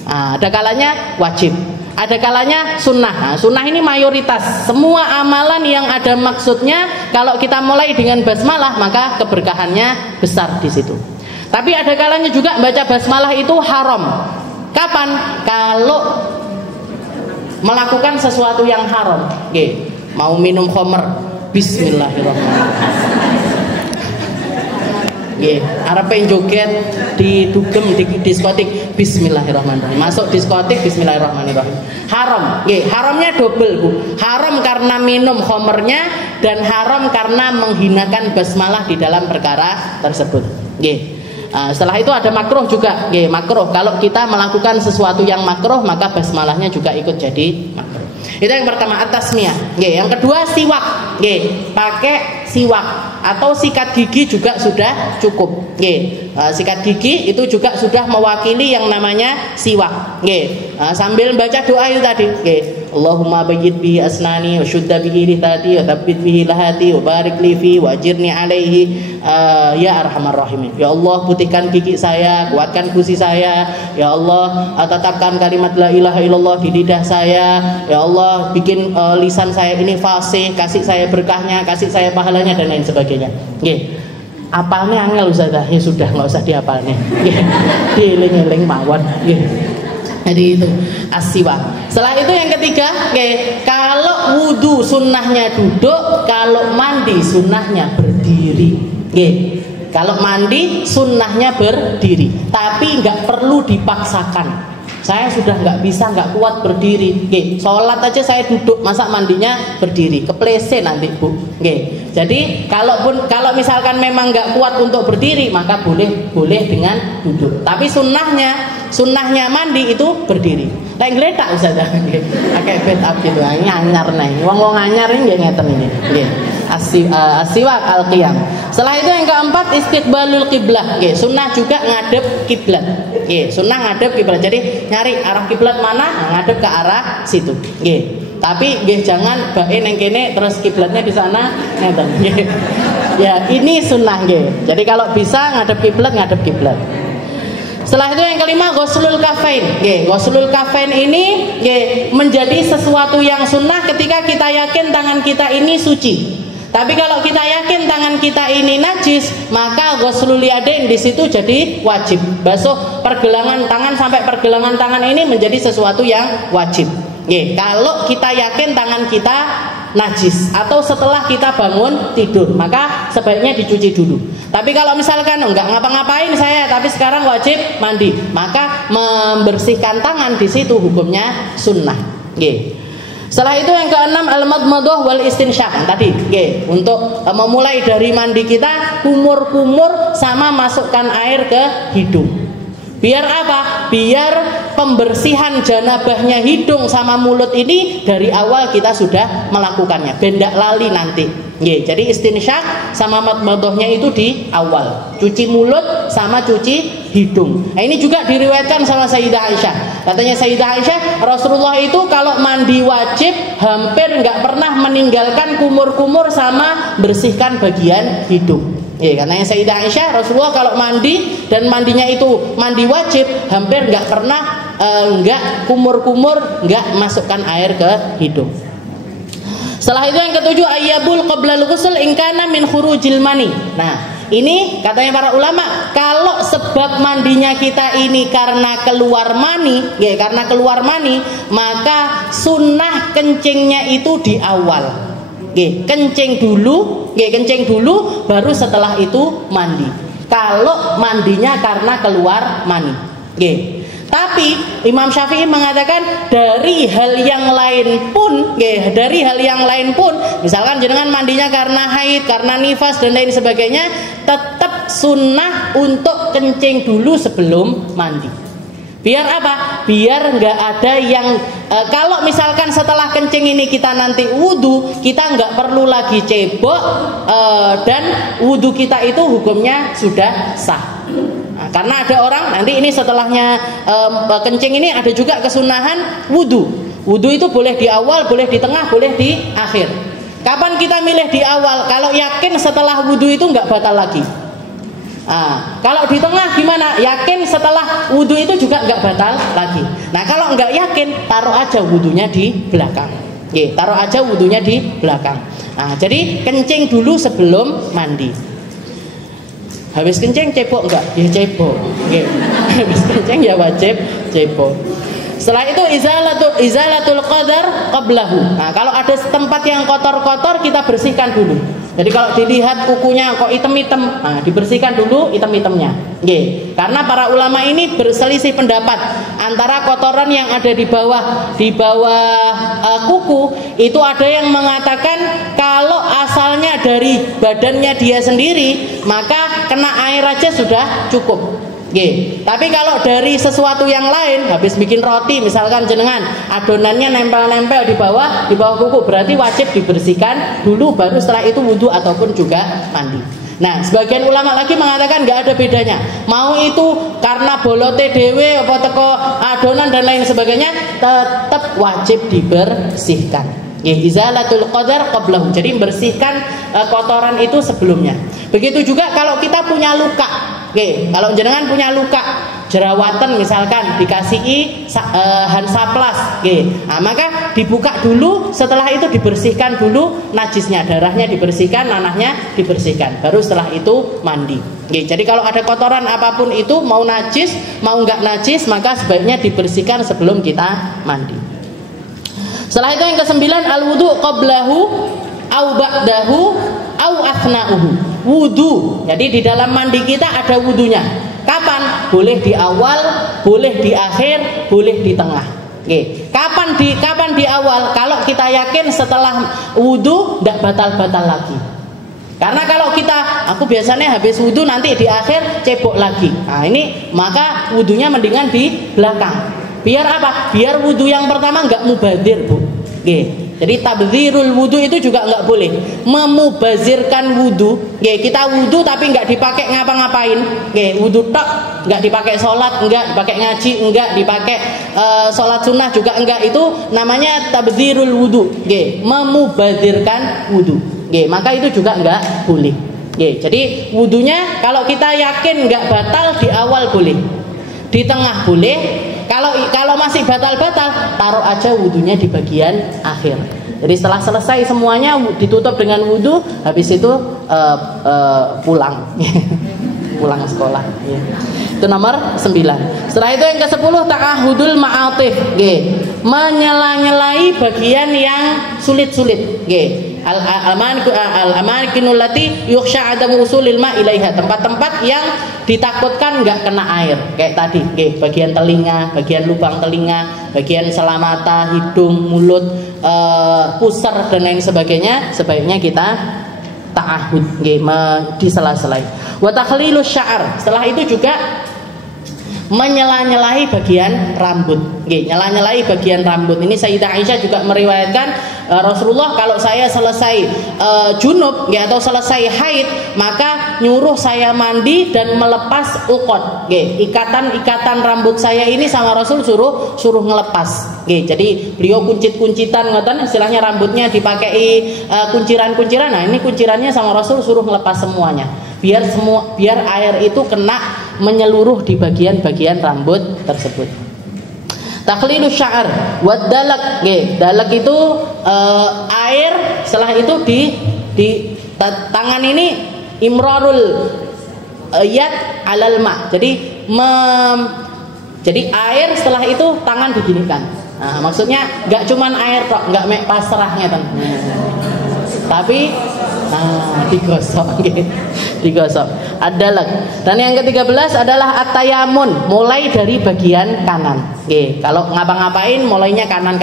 Ada kalanya wajib, ada kalanya sunnah. Nah, sunnah ini mayoritas. Semua amalan yang ada maksudnya, kalau kita mulai dengan basmalah maka keberkahannya besar di situ. Tapi ada kalanya juga baca basmalah itu haram. Kapan? Kalau melakukan sesuatu yang haram. Mau minum khamr, bismillahirrahmanirrahim. Arepe joget di dugem di diskotik, bismillahirrahmanirrahim. Masuk diskotik, bismillahirrahmanirrahim. Haram. Haramnya double, Bu. Haram karena minum khamrnya dan haram karena menghinakan basmalah di dalam perkara tersebut. Setelah itu ada makruh juga. Makruh kalau kita melakukan sesuatu yang makruh maka basmalahnya juga ikut jadi makruh. Itu yang pertama, at-tasmiyah. Yang kedua siwak. Pakai siwak atau sikat gigi juga sudah cukup. Sikat gigi itu juga sudah mewakili yang namanya siwak. Sambil baca doa itu tadi. Allahumma bayyid bihi asnani wa syudda bihi lihati wa thabbit bihi lahati wa barik li fi wa ajirni alaihi ya arhamar rahimin. Ya Allah, putihkan gigi saya, kuatkan gusi saya. Ya Allah, tetapkan kalimat la ilaha illallah di lidah saya. Ya Allah, bikin lisan saya ini fasih, kasih saya berkahnya, kasih saya pahalanya dan lain sebagainya. Apalnya angel Ustazah, ya sudah nggak usah dihafalnya. Dieling-eling mawon. Jadi itu as-siwak. Setelah itu yang ketiga, kalau wudu sunnahnya duduk, kalau mandi sunnahnya berdiri. Kalau mandi sunnahnya berdiri, tapi nggak perlu dipaksakan. Saya sudah nggak bisa, nggak kuat berdiri. Sholat aja saya duduk, masa mandinya berdiri, keplese nanti, Bu. Jadi kalau misalkan memang nggak kuat untuk berdiri, maka boleh dengan duduk. Tapi sunnahnya mandi itu berdiri. Lain geletak Ustazah, pakai bed up gitu, anyar nih. Wong anyar ini ngeten ini. As-siwak al-qiyam. Setelah itu yang keempat, istiqbalul qiblah. Sunnah juga ngadep kiblat. Sunnah ngadep kiblat. Jadi nyari arah kiblat mana, ngadep ke arah situ. Tapi jangan bae neng kene terus kiblatnya di sana ngeten. Ya, ini sunnah. Jadi kalau bisa ngadep kiblat. Setelah itu yang kelima, ghuslul kafain. Ghuslul kafain ini menjadi sesuatu yang sunnah ketika kita yakin tangan kita ini suci. Tapi kalau kita yakin tangan kita ini najis, maka ghuslul yadain di situ jadi wajib. Basuh pergelangan tangan sampai pergelangan tangan ini menjadi sesuatu yang wajib. Kalau kita yakin tangan kita najis atau setelah kita bangun tidur, maka sebaiknya dicuci dulu. Tapi kalau misalkan enggak ngapa-ngapain saya, tapi sekarang wajib mandi, maka membersihkan tangan di situ hukumnya sunnah. Setelah itu yang keenam, al-madmadah wal istinsyaq. Tadi untuk memulai dari mandi kita, kumur-kumur sama masukkan air ke hidung. Biar apa? Biar pembersihan janabahnya hidung sama mulut ini dari awal kita sudah melakukannya, bendak lali nanti. Jadi istinsyaq sama madmadahnya itu di awal. Cuci mulut sama cuci hidung. Nah, ini juga diriwayatkan sama Sayyidah Aisyah. Katanya Sayyidah Aisyah, Rasulullah itu kalau mandi wajib hampir nggak pernah meninggalkan kumur-kumur sama bersihkan bagian hidung. Katanya Sayyidah Aisyah, Rasulullah kalau mandi dan mandinya itu mandi wajib, hampir nggak pernah nggak kumur-kumur, nggak masukkan air ke hidung. Setelah itu yang ketujuh, ayyabul qablal ghusl in kana min khurujil mani. Nah, ini katanya para ulama, kalau sebab mandinya kita ini karena keluar mani, maka sunnah kencingnya itu di awal. Kencing dulu, baru setelah itu mandi. Kalau mandinya karena keluar mani. Tapi Imam Syafi'i mengatakan dari hal yang lain pun, misalkan jenengan mandinya karena haid, karena nifas dan lain sebagainya, tetap sunnah untuk kencing dulu sebelum mandi. Biar apa? Biar nggak ada yang kalau misalkan setelah kencing ini kita nanti wudhu, kita nggak perlu lagi cebok dan wudhu kita itu hukumnya sudah sah. Nah, karena ada orang nanti ini setelahnya kencing ini ada juga kesunahan wudhu. Wudhu itu boleh di awal, boleh di tengah, boleh di akhir. Kapan kita milih di awal? Kalau yakin setelah wudhu itu nggak batal lagi. Nah, kalau di tengah gimana? Yakin setelah wudhu itu juga nggak batal lagi. Nah, kalau nggak yakin, taruh aja wudhunya di belakang. Taruh aja wudhunya di belakang. Nah, jadi kencing dulu sebelum mandi. Habis kencing cebok enggak? Ya cebok. Habis kencing ya wajib cebok. Setelah itu izalatul qadar qablahu. Nah, kalau ada tempat yang kotor-kotor kita bersihkan dulu. Jadi kalau dilihat kukunya kok hitam-hitam, nah dibersihkan dulu hitam-hitamnya. Karena para ulama ini berselisih pendapat antara kotoran yang ada di bawah kuku itu ada yang mengatakan kalau asalnya dari badannya dia sendiri maka kena air aja sudah cukup. Tapi kalau dari sesuatu yang lain, habis bikin roti misalkan jenengan adonannya nempel-nempel di bawah kuku, berarti wajib dibersihkan dulu baru setelah itu wudhu ataupun juga mandi. Nah, sebagian ulama lagi mengatakan nggak ada bedanya. Mau itu karena bolote dewe apa teko adonan dan lain sebagainya, tetap wajib dibersihkan. Izalatul qadar qablahu. Jadi membersihkan kotoran itu sebelumnya. Begitu juga kalau kita punya luka. Kalau jenengan punya luka jerawatan misalkan dikasihi hansaplas, nah, maka dibuka dulu, setelah itu dibersihkan dulu najisnya, darahnya dibersihkan, nanahnya dibersihkan, baru setelah itu mandi. Jadi kalau ada kotoran apapun itu, mau najis mau nggak najis, maka sebaiknya dibersihkan sebelum kita mandi. Setelah itu yang ke-9, al-wudu qablahu au ba'dahu au athna'uhu. Wudu. Jadi di dalam mandi kita ada wudunya. Kapan? Boleh di awal, boleh di akhir, boleh di tengah. Kapan di awal? Kalau kita yakin setelah wudu tidak batal-batal lagi. Karena kalau aku biasanya habis wudu nanti di akhir cebok lagi. Nah, ini maka wudunya mendingan di belakang. Biar apa? Biar wudu yang pertama nggak mubadir, Bu. Jadi tabdzirul wudu itu juga nggak boleh. Memubazirkan wudu. Kita wudu tapi nggak dipakai ngapa-ngapain. Wudu tok, nggak dipakai sholat, nggak dipakai ngaji, nggak dipakai sholat sunnah juga enggak. Itu namanya tabdzirul wudu. Memubazirkan wudu. Maka itu juga nggak boleh. Jadi wudunya kalau kita yakin nggak batal di awal boleh, di tengah boleh. Kalau masih batal-batal, taruh aja wudunya di bagian akhir. Jadi setelah selesai semuanya ditutup dengan wudu, habis itu pulang. Pulang sekolah. Itu nomor 9. Setelah itu yang ke-10, ta'ahudul ma'atif. Menyela-nyelai bagian yang sulit-sulit. Al-amakinul lati yukhsha adamu usulil ma ilaiha. Tempat-tempat yang ditakutkan enggak kena air. Kayak tadi, bagian telinga, bagian lubang telinga, bagian selamata, hidung, mulut, pusar dan lain sebagainya, sebaiknya kita ta'ahud, disela-selai. Wa takhlilus sya'ar. Setelah itu juga menyela-nyelai bagian rambut. Nyela-nyelai bagian rambut. Ini Sayyidah Aisyah juga meriwayatkan Rasulullah kalau saya selesai junub atau selesai haid, maka nyuruh saya mandi dan melepas uqad. Ikatan rambut saya ini sama Rasul suruh ngelepas. Jadi beliau kuncit-kuncitan ngoten, istilahnya rambutnya dipakai kunciran-kunciran. Nah, ini kuncirannya sama Rasul suruh ngelepas semuanya. Biar air itu kena menyeluruh di bagian-bagian rambut tersebut. Takhlilus sya'ar wa dalak. Dalak itu air, setelah itu di tangan ini imrarul yad alal ma. Jadi air setelah itu tangan diginikan. Nah, maksudnya enggak cuman air kok, enggak mek pasrahnya kan. tapi digosok nggih. Digosok. Adalah. Dan yang ke-13 adalah at-tayamun, mulai dari bagian kanan. Nggih, kalau ngapa-ngapain mulainya kanan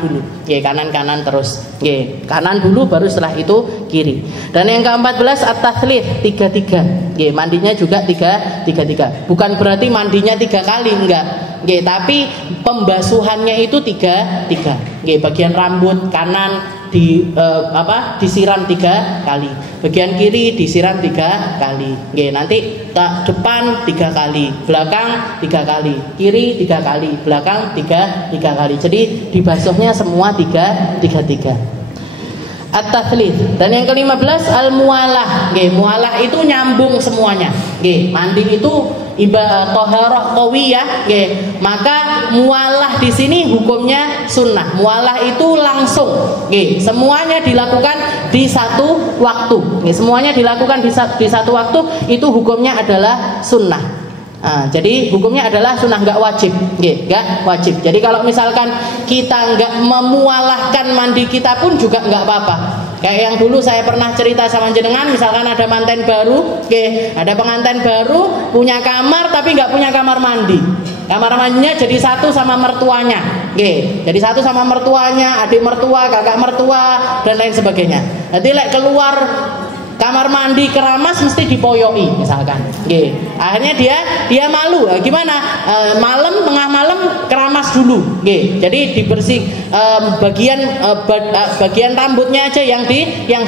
dulu. Nggih, kanan terus. Nggih, kanan dulu baru setelah itu kiri. Dan yang ke-14 at-tatslits, 3-3. Nggih, mandinya juga 3-3. Bukan berarti mandinya 3 kali, enggak. Nggih, tapi pembasuhannya itu 3-3. Nggih, bagian rambut kanan disiram 3 kali, bagian kiri disiram 3 kali. Nggih, nanti depan 3 kali, belakang 3 kali, kiri 3 kali, belakang 3 kali. Jadi dibasuhnya semua 3-3. At-tatslits. Dan yang ke-15 al-mualah. Nggih, mualah itu nyambung semuanya. Nggih, mandi itu ibadah thaharah qawiyah, nggih. Maka mualah di sini hukumnya sunnah. Mualah itu langsung, nggih. Semuanya dilakukan di satu waktu. Nggih, semuanya dilakukan di satu waktu, itu hukumnya adalah sunnah. Jadi hukumnya adalah sunnah, nggak wajib, nggak wajib. Jadi kalau misalkan kita nggak memualahkan mandi kita pun juga nggak apa-apa. Kayak yang dulu saya pernah cerita sama jenengan, misalkan ada manten baru, ada pengantin baru punya kamar tapi nggak punya kamar mandi. Kamar mandinya jadi satu sama mertuanya, jadi satu sama mertuanya, adik mertua, kakak mertua, dan lain sebagainya. Nanti keluar kamar mandi keramas mesti dipoyoi misalkan. Akhirnya dia malu. Gimana? Tengah malam keramas dulu. Jadi dibersih bagian rambutnya aja yang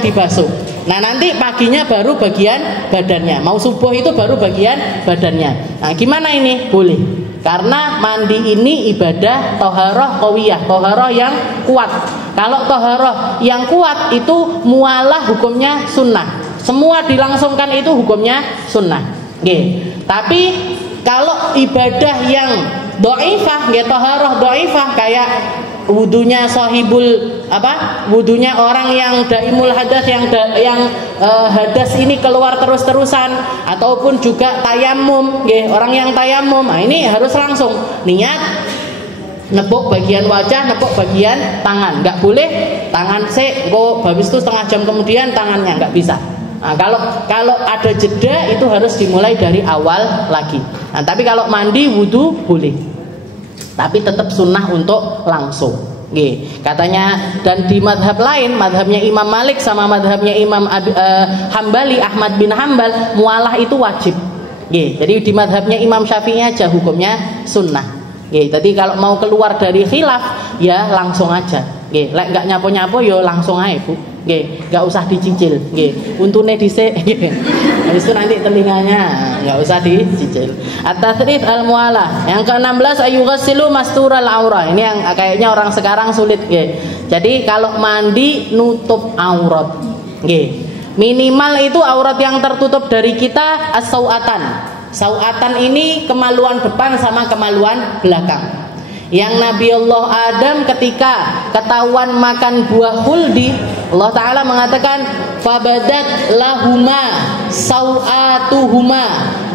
dibasuh. Nah, nanti paginya baru bagian badannya. Mau subuh itu baru bagian badannya. Nah, gimana ini? Boleh. Karena mandi ini ibadah thaharah qawiyah, thaharah yang kuat. Kalau thaharah yang kuat itu mualah hukumnya sunnah. Semua dilangsungkan itu hukumnya sunnah. Tapi kalau ibadah yang dhaifah, thaharah dhaifah, kayak wudunya wudunya orang yang daimul hadas, yang hadas ini keluar terus-terusan, ataupun juga tayamum, orang yang tayamum, ini harus langsung niat nepuk bagian wajah, nepuk bagian tangan. Nggak boleh tangan habis itu setengah jam kemudian tangannya, nggak bisa. Nah, kalau ada jeda itu harus dimulai dari awal lagi. Nah, tapi kalau mandi wudu boleh, tapi tetap sunnah untuk langsung. Katanya. Dan di madhab lain, madhabnya Imam Malik sama madhabnya Imam Hambali, Ahmad bin Hambal, mualah itu wajib. Jadi di madhabnya Imam Syafi'i aja hukumnya sunnah. Jadi kalau mau keluar dari khilaf ya langsung aja. Lek nggak nyapo-nyapo yo langsung aja, Bu. Nggak usah dicicil. Untune dhisik. Habis itu nanti telinganya nggak usah dicicil. At-tatslits al-mualah. Yang ke-16 ayyughassilu mastural aurah. Ini yang kayaknya orang sekarang sulit. Jadi kalau mandi nutup aurat. Minimal itu aurat yang tertutup dari kita as-sauatan. Sauatan ini kemaluan depan sama kemaluan belakang. Yang Nabi Allah Adam ketika ketahuan makan buah khuldi, Allah Ta'ala mengatakan fabadat lahuma sau'atuhuma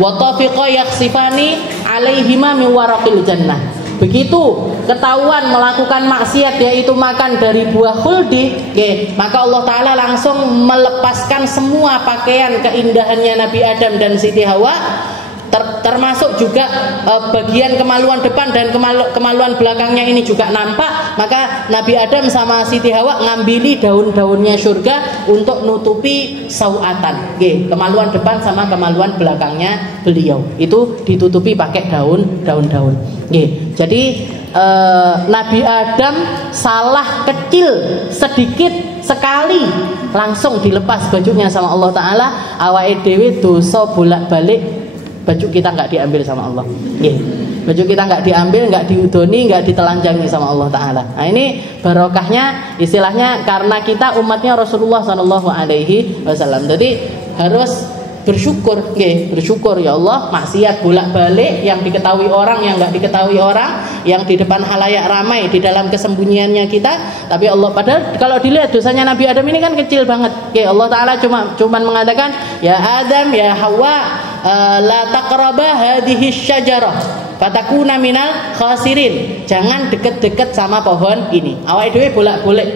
wa tafiqa yaksifani alaihima min waraqil jannah. Begitu ketahuan melakukan maksiat, yaitu makan dari buah khuldi, maka Allah Ta'ala langsung melepaskan semua pakaian keindahannya Nabi Adam dan Siti Hawa, termasuk juga bagian kemaluan depan dan kemaluan belakangnya ini juga nampak. Maka Nabi Adam sama Siti Hawa ngambili daun-daunnya surga untuk nutupi sauatan. Kemaluan depan sama kemaluan belakangnya beliau itu ditutupi pakai daun-daun. Jadi Nabi Adam salah kecil sedikit sekali langsung dilepas bajunya sama Allah Ta'ala. Awake dhewe dosa bolak-balik, baju kita nggak diambil sama Allah. Baju kita nggak diambil, nggak diudoni, nggak ditelanjangi sama Allah Ta'ala. Nah, ini barokahnya istilahnya karena kita umatnya Rasulullah SAW. Jadi harus bersyukur, bersyukur ya Allah, maksiat bolak-balik yang diketahui orang, yang nggak diketahui orang, yang di depan halayak ramai, di dalam kesembunyiannya kita. Tapi Allah, padahal kalau dilihat dosanya Nabi Adam ini kan kecil banget. Allah Ta'ala cuman mengatakan ya Adam, ya Hawa, la taqraba hadhihi syajarah. fatakuna minal khasirin. Jangan deket-deket sama pohon ini. Awake dhewe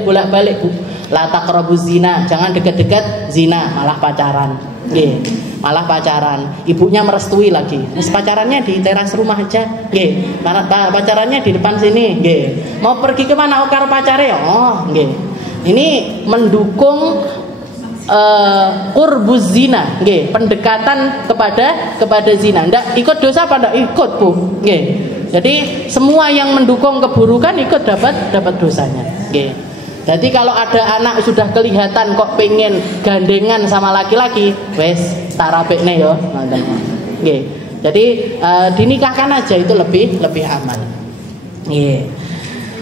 bolak-balik Bu. La taqrabuz zina, jangan deket-deket zina, malah pacaran. Nggih, malah pacaran. Ibunya merestui lagi. Wis pacarannya di teras rumah aja. Nggih, malah pacarannya di depan sini. Nggih. Mau pergi ke mana karo pacare? Oh, nggih. Ini mendukung qurbuz zina, nggih, pendekatan kepada zina. Ndak ikut dosa pada ikut Bu, nggih. Jadi semua yang mendukung keburukan ikut dapat dosanya, nggih. Jadi kalau ada anak sudah kelihatan kok pengen gandengan sama laki-laki, wes tarabekne yo, ngoten. Nggih. Jadi dinikahkan aja itu lebih aman. Nggih.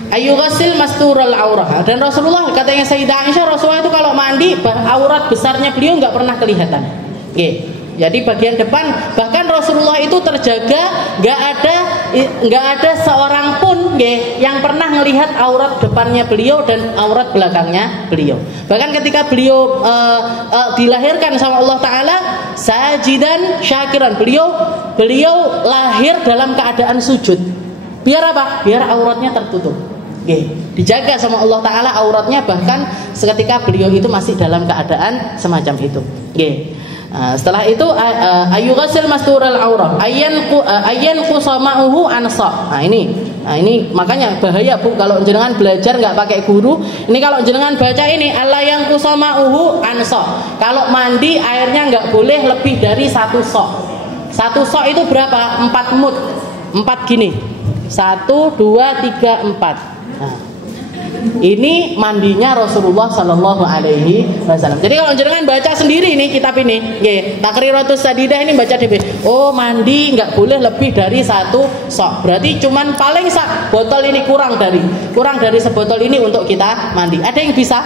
Ayu ghasil masturul aurah. Dan Rasulullah, katanya Sayyidah Aisyah, Rasulullah itu kalau mandi aurat besarnya beliau nggak pernah kelihatan. Nggih. Jadi bagian depan, bahkan Rasulullah itu terjaga, nggak ada seorang pun yang pernah melihat aurat depannya beliau dan aurat belakangnya beliau. Bahkan ketika beliau dilahirkan sama Allah Taala sajidan syakiran, beliau lahir dalam keadaan sujud. Biar apa? Biar auratnya tertutup. Dijaga sama Allah Taala auratnya, bahkan seketika beliau itu masih dalam keadaan semacam itu. Setelah itu ayu ghasil masturul aurah ayyan qusama'uhu ansa. Nah ini makanya bahaya Bu kalau jenengan belajar nggak pakai guru. Ini kalau jenengan baca ini Allah yang qusama'uhu ansa. Kalau mandi airnya nggak boleh lebih dari 1 sok. 1 sok itu berapa? 4 mud. 4 gini. 1 2 3 4. Nah, ini mandinya Rasulullah Sallallahu Alaihi Wasallam. Jadi kalau jenengan baca sendiri nih kitab ini, Takriratus Sadidah ini baca DP. Oh, mandi nggak boleh lebih dari 1 sok. Berarti cuman paling sak botol ini kurang dari sebotol ini untuk kita mandi. Ada yang bisa?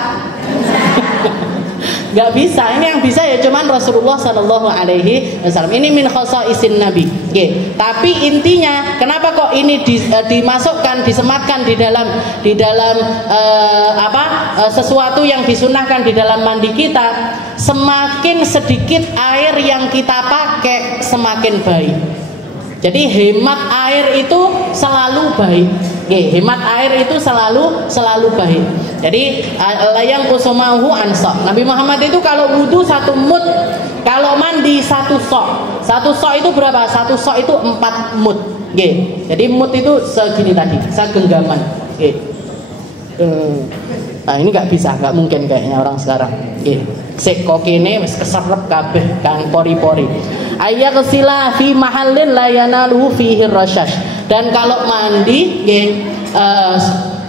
Nggak bisa. Ini yang bisa ya cuman Rasulullah Sallallahu Alaihi Wasallam. Ini min khosaisin Nabi. Tapi intinya kenapa kok ini dimasukkan, disematkan di dalam sesuatu yang disunahkan di dalam mandi kita? Semakin sedikit air yang kita pakai semakin baik. Jadi hemat air itu selalu baik. Hemat air itu selalu baik. Jadi layang kusumahu ansa. Nabi Muhammad itu kalau wudu 1 mud, kalau mandi 1 sok. 1 sok itu berapa? 1 sok itu 4 mud. Jadi mud itu segini tadi, segenggaman. Nah ini nggak bisa, nggak mungkin kayaknya orang sekarang. Sik kok kene wis keserep kabeh kan pori-pori. Ayaghsila fi mahallin la yanaluhu fihi rasyash. Dan kalau mandi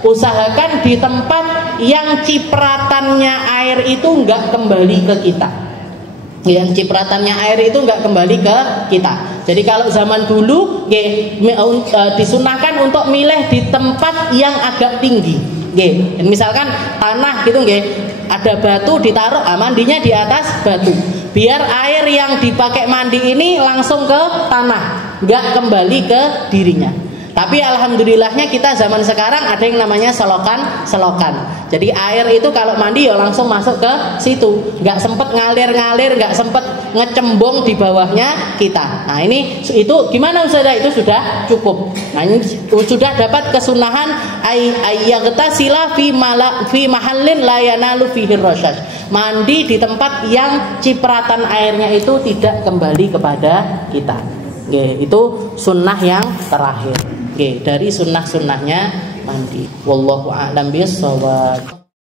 usahakan di tempat yang cipratannya air itu nggak kembali ke kita. Yang cipratannya air itu nggak kembali ke kita. Jadi kalau zaman dulu disunahkan untuk milih di tempat yang agak tinggi. Misalkan tanah gitu, ada batu ditaruh, mandinya di atas batu. Biar air yang dipakai mandi ini langsung ke tanah, nggak kembali ke dirinya. Tapi alhamdulillahnya kita zaman sekarang ada yang namanya selokan. Jadi air itu kalau mandi ya langsung masuk ke situ, nggak sempet ngalir, nggak sempet ngecembung di bawahnya kita. Nah ini itu gimana Ustazah? Itu sudah cukup. Nah ini sudah dapat kesunahan ayaghtasila fi mahallin la yanalu fihi rasyash. Mandi di tempat yang cipratan airnya itu tidak kembali kepada kita. Itu sunnah yang terakhir. Dari sunnah-sunnahnya mandi. Wallahu a'lam bishawab.